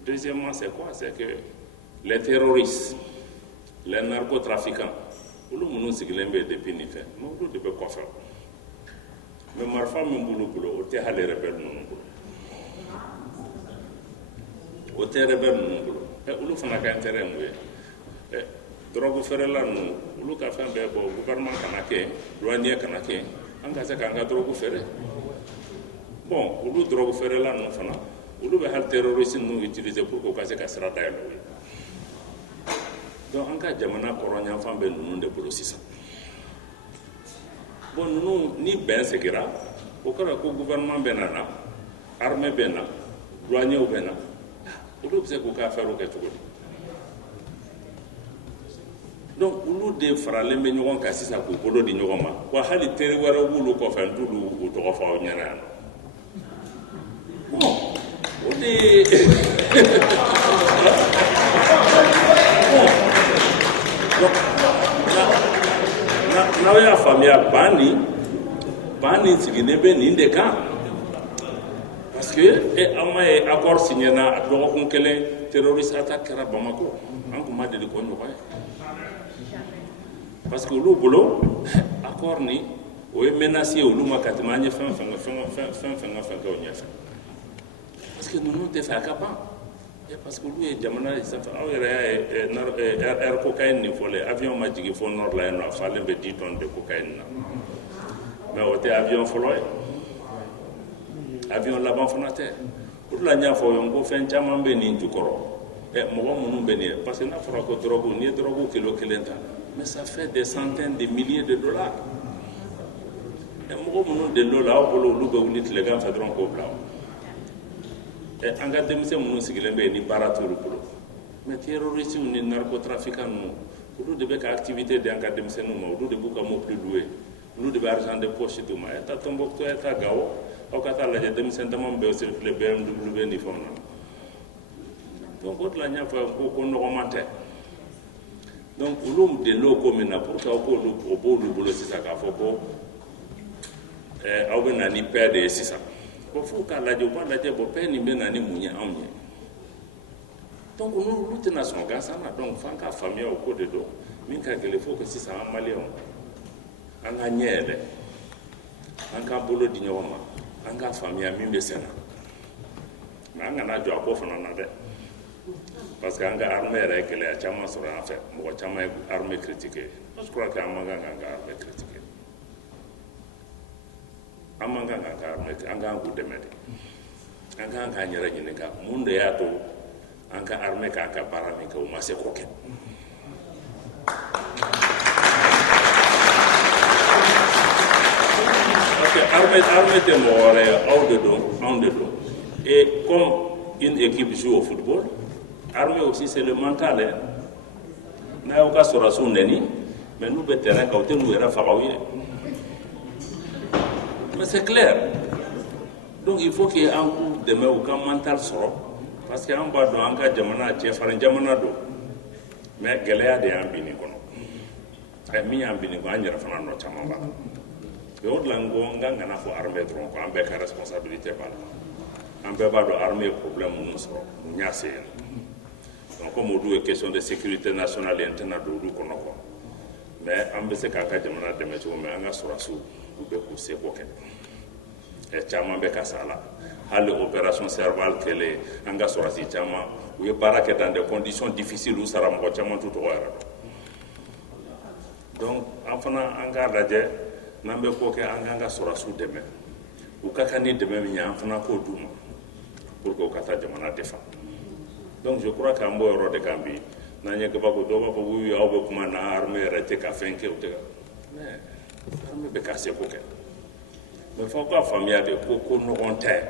Deuxièmement, c'est quoi? C'est que les terroristes, les narcotrafiquants, nous sommes depuis Nifer, nous devons quoi faire? Mais ma femme est boulot, les rebelles, les rebelles, olu fana ka intérêt mun ye drogue feerela ninnu olu ka fɛn bɛɛ bɔ gouvernement kana kɛ douanier kana kɛ an ka se k'an ka drogue feere bon olu drogue feerela ninnu fana olu bɛ hali terroriste ninnu utiliser pour que u ka se ka sira dayɛlɛ u ye donc an ka jamana kɔrɔnyanfan bɛ ninnu de bolo sisan bon ninnu ni bɛn sigira o kɔrɔ ko gouvernement bɛ na armée bɛ na douanier bɛ na olu bɛ se k'u ka affaire kɛ cogo di donc olu de faralen bɛ ɲɔgɔn kan sisan k'u bolo di ɲɔgɔn ma wa hali teri wɛrɛw b'olu kɔfɛ n t'olu u tɔgɔ fɔ aw ɲɛna yan nɔ bon o de n'aw y'a faamuya ban nin sigilen bɛ nin de kan parce que an ma ye accord signé na dɔgɔkun kelen terroriste attaque kɛra Bamako an kun ma deli k'o ɲɔgɔn ye parce que olu bolo accord ni o ye menace ye olu ma ka tɛmɛ an ye fɛn fɛn kɛ o ɲɛfɛ parce que ninnu tɛ fɛ a ka ban parce que olu ye jamana aw yɛrɛ y'a ye air cocaïne nin fɔlen avion ma jigin fo nord la yen nɔ a falen bɛ 10 tonnes de cocaïne na mais o tɛ avion fɔlɔ ye avion laban fana tɛ o de la n y'a fɔ aw ye ko fɛn caman bɛ nin jukɔrɔ mɔgɔ minnu bɛ nin ye parce que n'a fɔra ko drogue n'i ye drogue kilo kelen ta mais ça fait des centaines de milliers de dollars mɔgɔ minnu delil'o la aw bolo olu bɛ wuli tilegan fɛ dɔrɔn k'o bila an ka denmisɛn minnu sigilen bɛ yen ni baara t'olu bolo mais terroristes ni narcotrafiquants ninnu olu de bɛ ka activité di an ka denmisɛnninw ma olu de b'u ka mobili louer olu de bɛ argent de poche d'u ma taa Tombouctou taa Gao aw ka taa lajɛ denmisɛn dama min bɛ circuler BMW ni fɛnw na donc o de la n y'a fɔ ko nɔgɔman tɛ donc olu delil'o ko min na pour que aw k'olu o b'olu bolo sisan k'a fɔ ko aw bɛ na ni paix de ye sisan bon fo k'a lajɛ u b'a lajɛ bon paix nin bɛ na ni mun ye anw ye donc olu tɛna sɔn gansan na donc f'an ka faamuya o ko de don min ka gɛlɛn fo que sisan an maliyɛnw an ka ɲɛ yɛlɛ an k'an bolo di ɲɔgɔn ma an ka faamuya min bɛ sen na mais an kana jɔ a ko fana na dɛ parce que an ka armée yɛrɛ ye gɛlɛya caman sɔrɔ yan fɛ mɔgɔ caman ye armée critiquer je crois que an man kan k'an ka armée critiquer an man kan ka armée an kan k'u dɛmɛ de an kan k'an yɛrɛ ɲininka mun de y'a to an ka armée k'a ka baara min kɛ u ma se k'o kɛ parce que armée tɛ mɔgɔ wɛrɛ ye aw de don anw de don et comme une équipe joue au football armée aussi c'est le mental hein. N'a y'aw ka sɔrɔsiw nɛni mais n'u bɛ terrain kan u tɛ n'u yɛrɛ faga aw ye mais c'est clair donc il faut que an k'u dɛmɛ u ka mental sɔrɔ parce que an b'a dɔn an ka jamana cɛfarin jamana don mais gɛlɛya de y'an bin nin kɔnɔ min y'an bin nin kɔnɔ an yɛrɛ fana nɔ caman b'a la mais o de la n ko n ka ŋana fɔ armée dɔrɔn ko an bɛɛ ka responsabilité b'a la an bɛɛ b'a dɔn armée ye problème minnu sɔrɔ n y'a se yan donc comme olu ye question de sécurité nationale ye n tɛna don olu kɔnɔ quoi mais an bɛ se k'a ka jamana dɛmɛ cogo min an ka sɔrɔsiw u bɛ k'u seko kɛ caman bɛ ka sa la hali opération serval kɛlen an ka sɔrɔsi caman u ye baara kɛ dans des conditions difficiles u sara mɔgɔ caman t'u tɔgɔ yɛrɛ dɔn donc an fana an k'a lajɛ n'an bɛ ko kɛ an k'an ka sɔrɔsiw dɛmɛ u ka kan ni dɛmɛ min ye an fana k'o d'u ma pour que u ka taa jamana defa donc je crois qu'an b'o yɔrɔ de kan bi n'an ye kabako dɔw b'a fɔ oui aw bɛ kuma na armée yɛrɛ tɛ ka fɛn kɛ u tɛ ka mais armée bɛ ka seko kɛ mais fo ka faamuya de ko ko nɔgɔn tɛ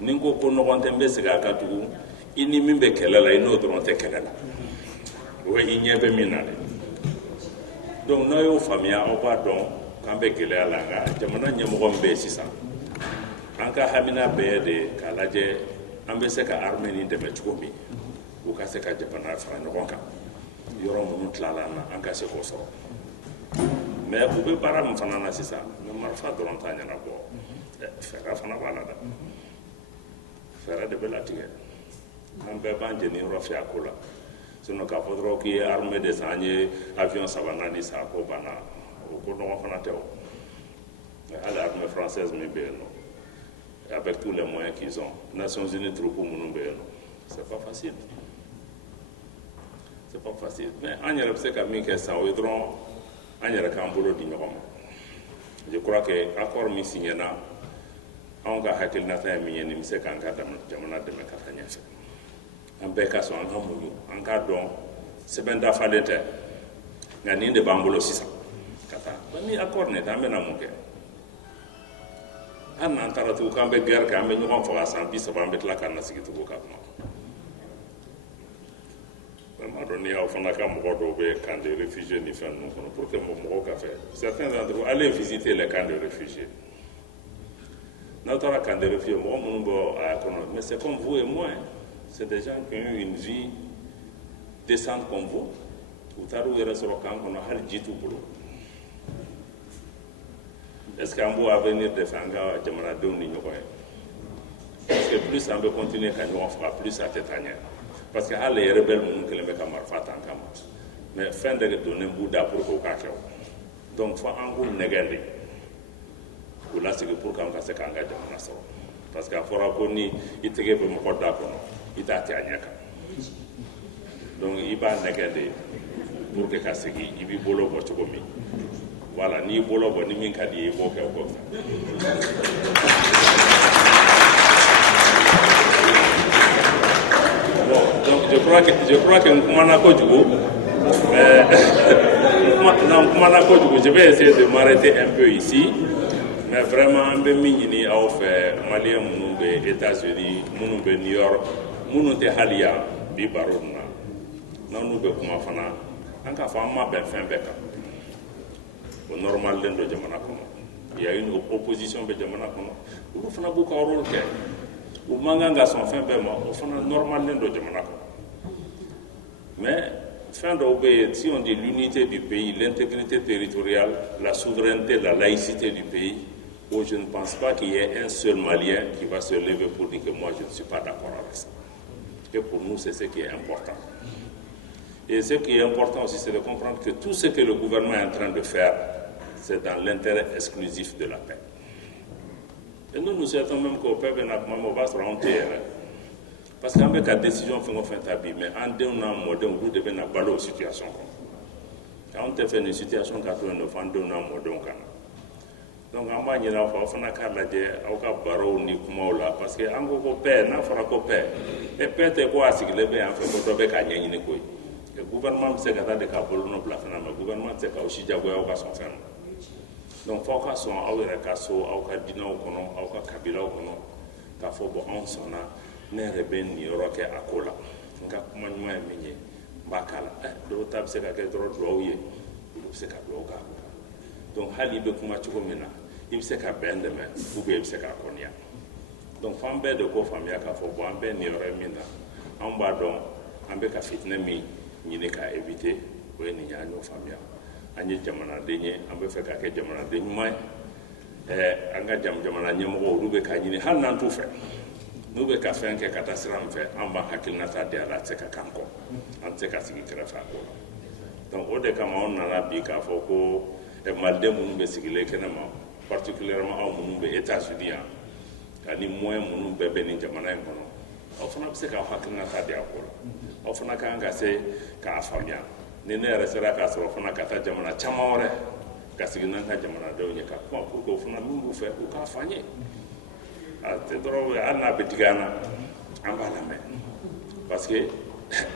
ni ko ko nɔgɔn tɛ n bɛ segin a kan tugun i ni min bɛ kɛlɛ la i n'o dɔrɔn tɛ kɛlɛ la o ye i ɲɛ bɛ min na de donc n'a y'o faamuya aw b'a dɔn k'an bɛ gɛlɛya la nka jamana ɲɛmɔgɔ min bɛ yen sisan an ka hamina bɛɛ ye de k'a lajɛ an bɛ se ka armée nin dɛmɛ cogo min u ka se ka jamana fara ɲɔgɔn kan yɔrɔ minnu tilala an na an ka se k'o sɔrɔ mais u bɛ baara min fana na sisan mais marifa dɔrɔn t'a ɲɛnabɔ fɛɛrɛ fana b'a la dɛ fɛɛrɛ de bɛ latigɛ an bɛɛ b'an jeni yɔrɔ fɛ a ko la sinon k'a fɔ dɔrɔn k'i ye armée de san an ye avion 3 4 san a ko banna o ko nɔgɔn fana tɛ o hali armée française min bɛ yen nɔ avec tous les moyens qu'ils ont Nations Unies troupes minnu bɛ yen nɔ c'est pas facile mais an yɛrɛ bɛ se ka min kɛ sisan o ye dɔrɔn an yɛrɛ k'an bolo di ɲɔgɔn ma je crois que accord min signé na anw ka hakilinata ye min ye nin bɛ se k'an ka jamana dɛmɛ ka taa ɲɛfɛ an bɛɛ ka sɔn an ka muɲu an k'a dɔn sɛbɛn dafalen tɛ nka nin de b'an bolo sisan ka taa ni accord nin tɛ an bɛna mun kɛ hali n'an taara tugun k'an bɛ guerre kɛ an bɛ ɲɔgɔn faga san 30 an bɛ tila k'an nasigi tugun ka kuma vraiment dɔn n'i y'aw fana ka mɔgɔ dɔw bɛ camp de réfugiés ni fɛn ninnu kɔnɔ pour que mɔgɔw ka fɛ certains d'entre vous allez visiter les camps de réfugiés n'aw taara camp de réfugiés mɔgɔ minnu bɔ a kɔnɔ mais c'est comme vous et moi c'est des gens qui ont eu une vie décente comme vous u taara u yɛrɛ sɔrɔ camp kɔnɔ hali ji t'u bolo est-ce qu'an b'o avenir de fɛ an ka jamanadenw ni ɲɔgɔn ye parce que plus an bɛ continuer ka ɲɔgɔn faga plus a tɛ taa ɲɛ parce que hali rebelle minnu kelen bɛ ka marifa ta an kama mais fɛn de donnen b'u da pour que u k'a kɛ o donc fo an k'u nɛgɛ de k'u lasigi pour que an ka se k'an ka jamana sɔrɔ parce que a fɔra ko ni i tɛgɛ bɛ mɔgɔ da kɔnɔ i t'a tɛ a ɲɛ kan donc i b'a nɛgɛ de pour que ka segin i b'i bolo bɔ cogo min voilà n'i bolo bɔ ni min ka di ye i b'o kɛ o kɔfɛ bon donc je crois que n kumana kojugu je vais essayer de m'arrêter un peu ici mais vraiment an bɛ min ɲini aw fɛ maliyɛn minnu bɛ États-Unis minnu bɛ New York minnu tɛ hali yan bi baro nin na n'an n'u bɛ kuma fana an k'a fɔ an ma bɛn fɛn bɛɛ kan o normalen do jamana kɔnɔ il y a une opposition bɛ jamana kɔnɔ olu fana b'u ka rôle kɛ u man kan ka sɔn fɛn bɛɛ ma o fana normalen do jamana kɔnɔ mais fɛn dɔw bɛ yen si on dit l'unité du pays l'intégrité territoriale la souveraineté la laïcité du pays où je ne pense pas qu'il y ait un seul Malien qui va se lever pour dire que moi je ne suis pas d'accord avec ça et pour nous c'est ce qui est important. Et ce qui est important aussi, c'est de comprendre que tout ce que le gouvernement est en train de faire, c'est dans l'intérêt exclusif de la paix. Et nous souhaitons même qu'au peuple va se rendre parce qu'en fait, la décision fait mais en donnant un modèle, vous devez n'a pas la situation. Quand on fait une situation 89 en donnant un modèle, donc an b'a ɲini aw fɛ aw fana k'a lajɛ aw ka barow ni kumaw la parce que an ko paix n'a fɔra ko paix paix tɛ ko a sigilen bɛ yan fɛ ko dɔ bɛ k'a ɲɛɲini koyi gouvernement bɛ se ka taa de k'a bolonɔ bila fana mais gouvernement tɛ se k'aw si jagoya aw ka sɔn fɛn ma donc f'aw ka sɔn aw yɛrɛ ka so aw ka diinɛw kɔnɔ aw ka kabilaw kɔnɔ k'a fɔ bon anw sɔnna ne yɛrɛ bɛ nin yɔrɔ kɛ a ko la n ka kuma ɲuman ye min ye n b'a k'a la dɔw ta bɛ se ka kɛ dɔrɔn duwawu ye olu bɛ se ka duwawu k'a ko donc hali i bɛ kuma cogo min na i bɛ se ka bɛn dɛmɛ ou bien i bɛ se k'a kɔniya donc f'an bɛɛ de ko faamuya k'a fɔ bon an bɛ nin yɔrɔ min na an b'a dɔn an bɛ ka fitinɛ min ɲini k'a éviter o ye nin ye an y'o faamuya an ye jamanaden ye an bɛ fɛ ka kɛ jamanaden ɲuman ye an ka jamana ɲɛmɔgɔ olu bɛ k'a ɲini hali n'an t'u fɛ n'u bɛ ka fɛn kɛ ka taa sira min fɛ an b'an hakilinata di a la a tɛ se ka k'an kɔ an tɛ se ka sigi kɛrɛfɛ a ko la donc o de kama anw nana bi k'a fɔ ko maliden minnu bɛ sigilen kɛnɛma particulièrement aw minnu bɛ États-Unis yan ani moyen minnu bɛɛ bɛ nin jamana in kɔnɔ aw fana bɛ se k'aw hakilinata di a ko la aw fana kan ka se k'a faamuya ni ne yɛrɛ sera k'a sɔrɔ fana ka taa jamana caman wɛrɛ ka sigi n'an ka jamanadenw ye ka kuma pour que o fana min b'u fɛ u k'a fɔ an ye a tɛ dɔrɔn hali n'a bɛ digi an na an b'a lamɛn parce que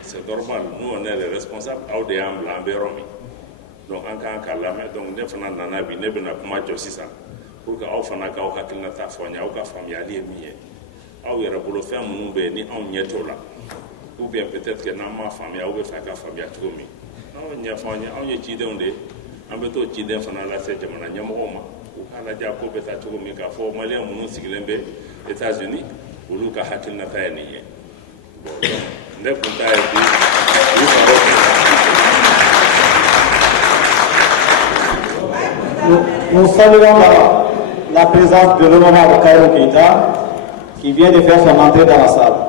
c'est normal nous on est les responsables aw de y'an bila an bɛ yɔrɔ min donc an kan k'a lamɛn donc ne fana nana bi ne bɛna kuma jɔ sisan pour que aw fana k'aw hakilinata fɔ an ye aw ka faamuyali ye min ye aw yɛrɛ bolo fɛn minnu bɛ yen ni anw ɲɛ t'o la ou bien peut-être que n'an m'a faamuya aw bɛ fɛ ka faamuya cogo min aw ɲɛfɔ an ye anw ye cidenw de ye an bɛ t'o ciden fana lase jamana ɲɛmɔgɔw ma u k'a lajɛ a ko bɛ taa cogo min k'a fɔ maliyɛn minnu sigilen bɛ États-Unis olu ka hakilinata ye nin ye bon ne kun t'a ye bi u baro kɛ. Nous saluons la présence de l'honorable Kairou Keïta qui vient de faire son entrée dans la salle.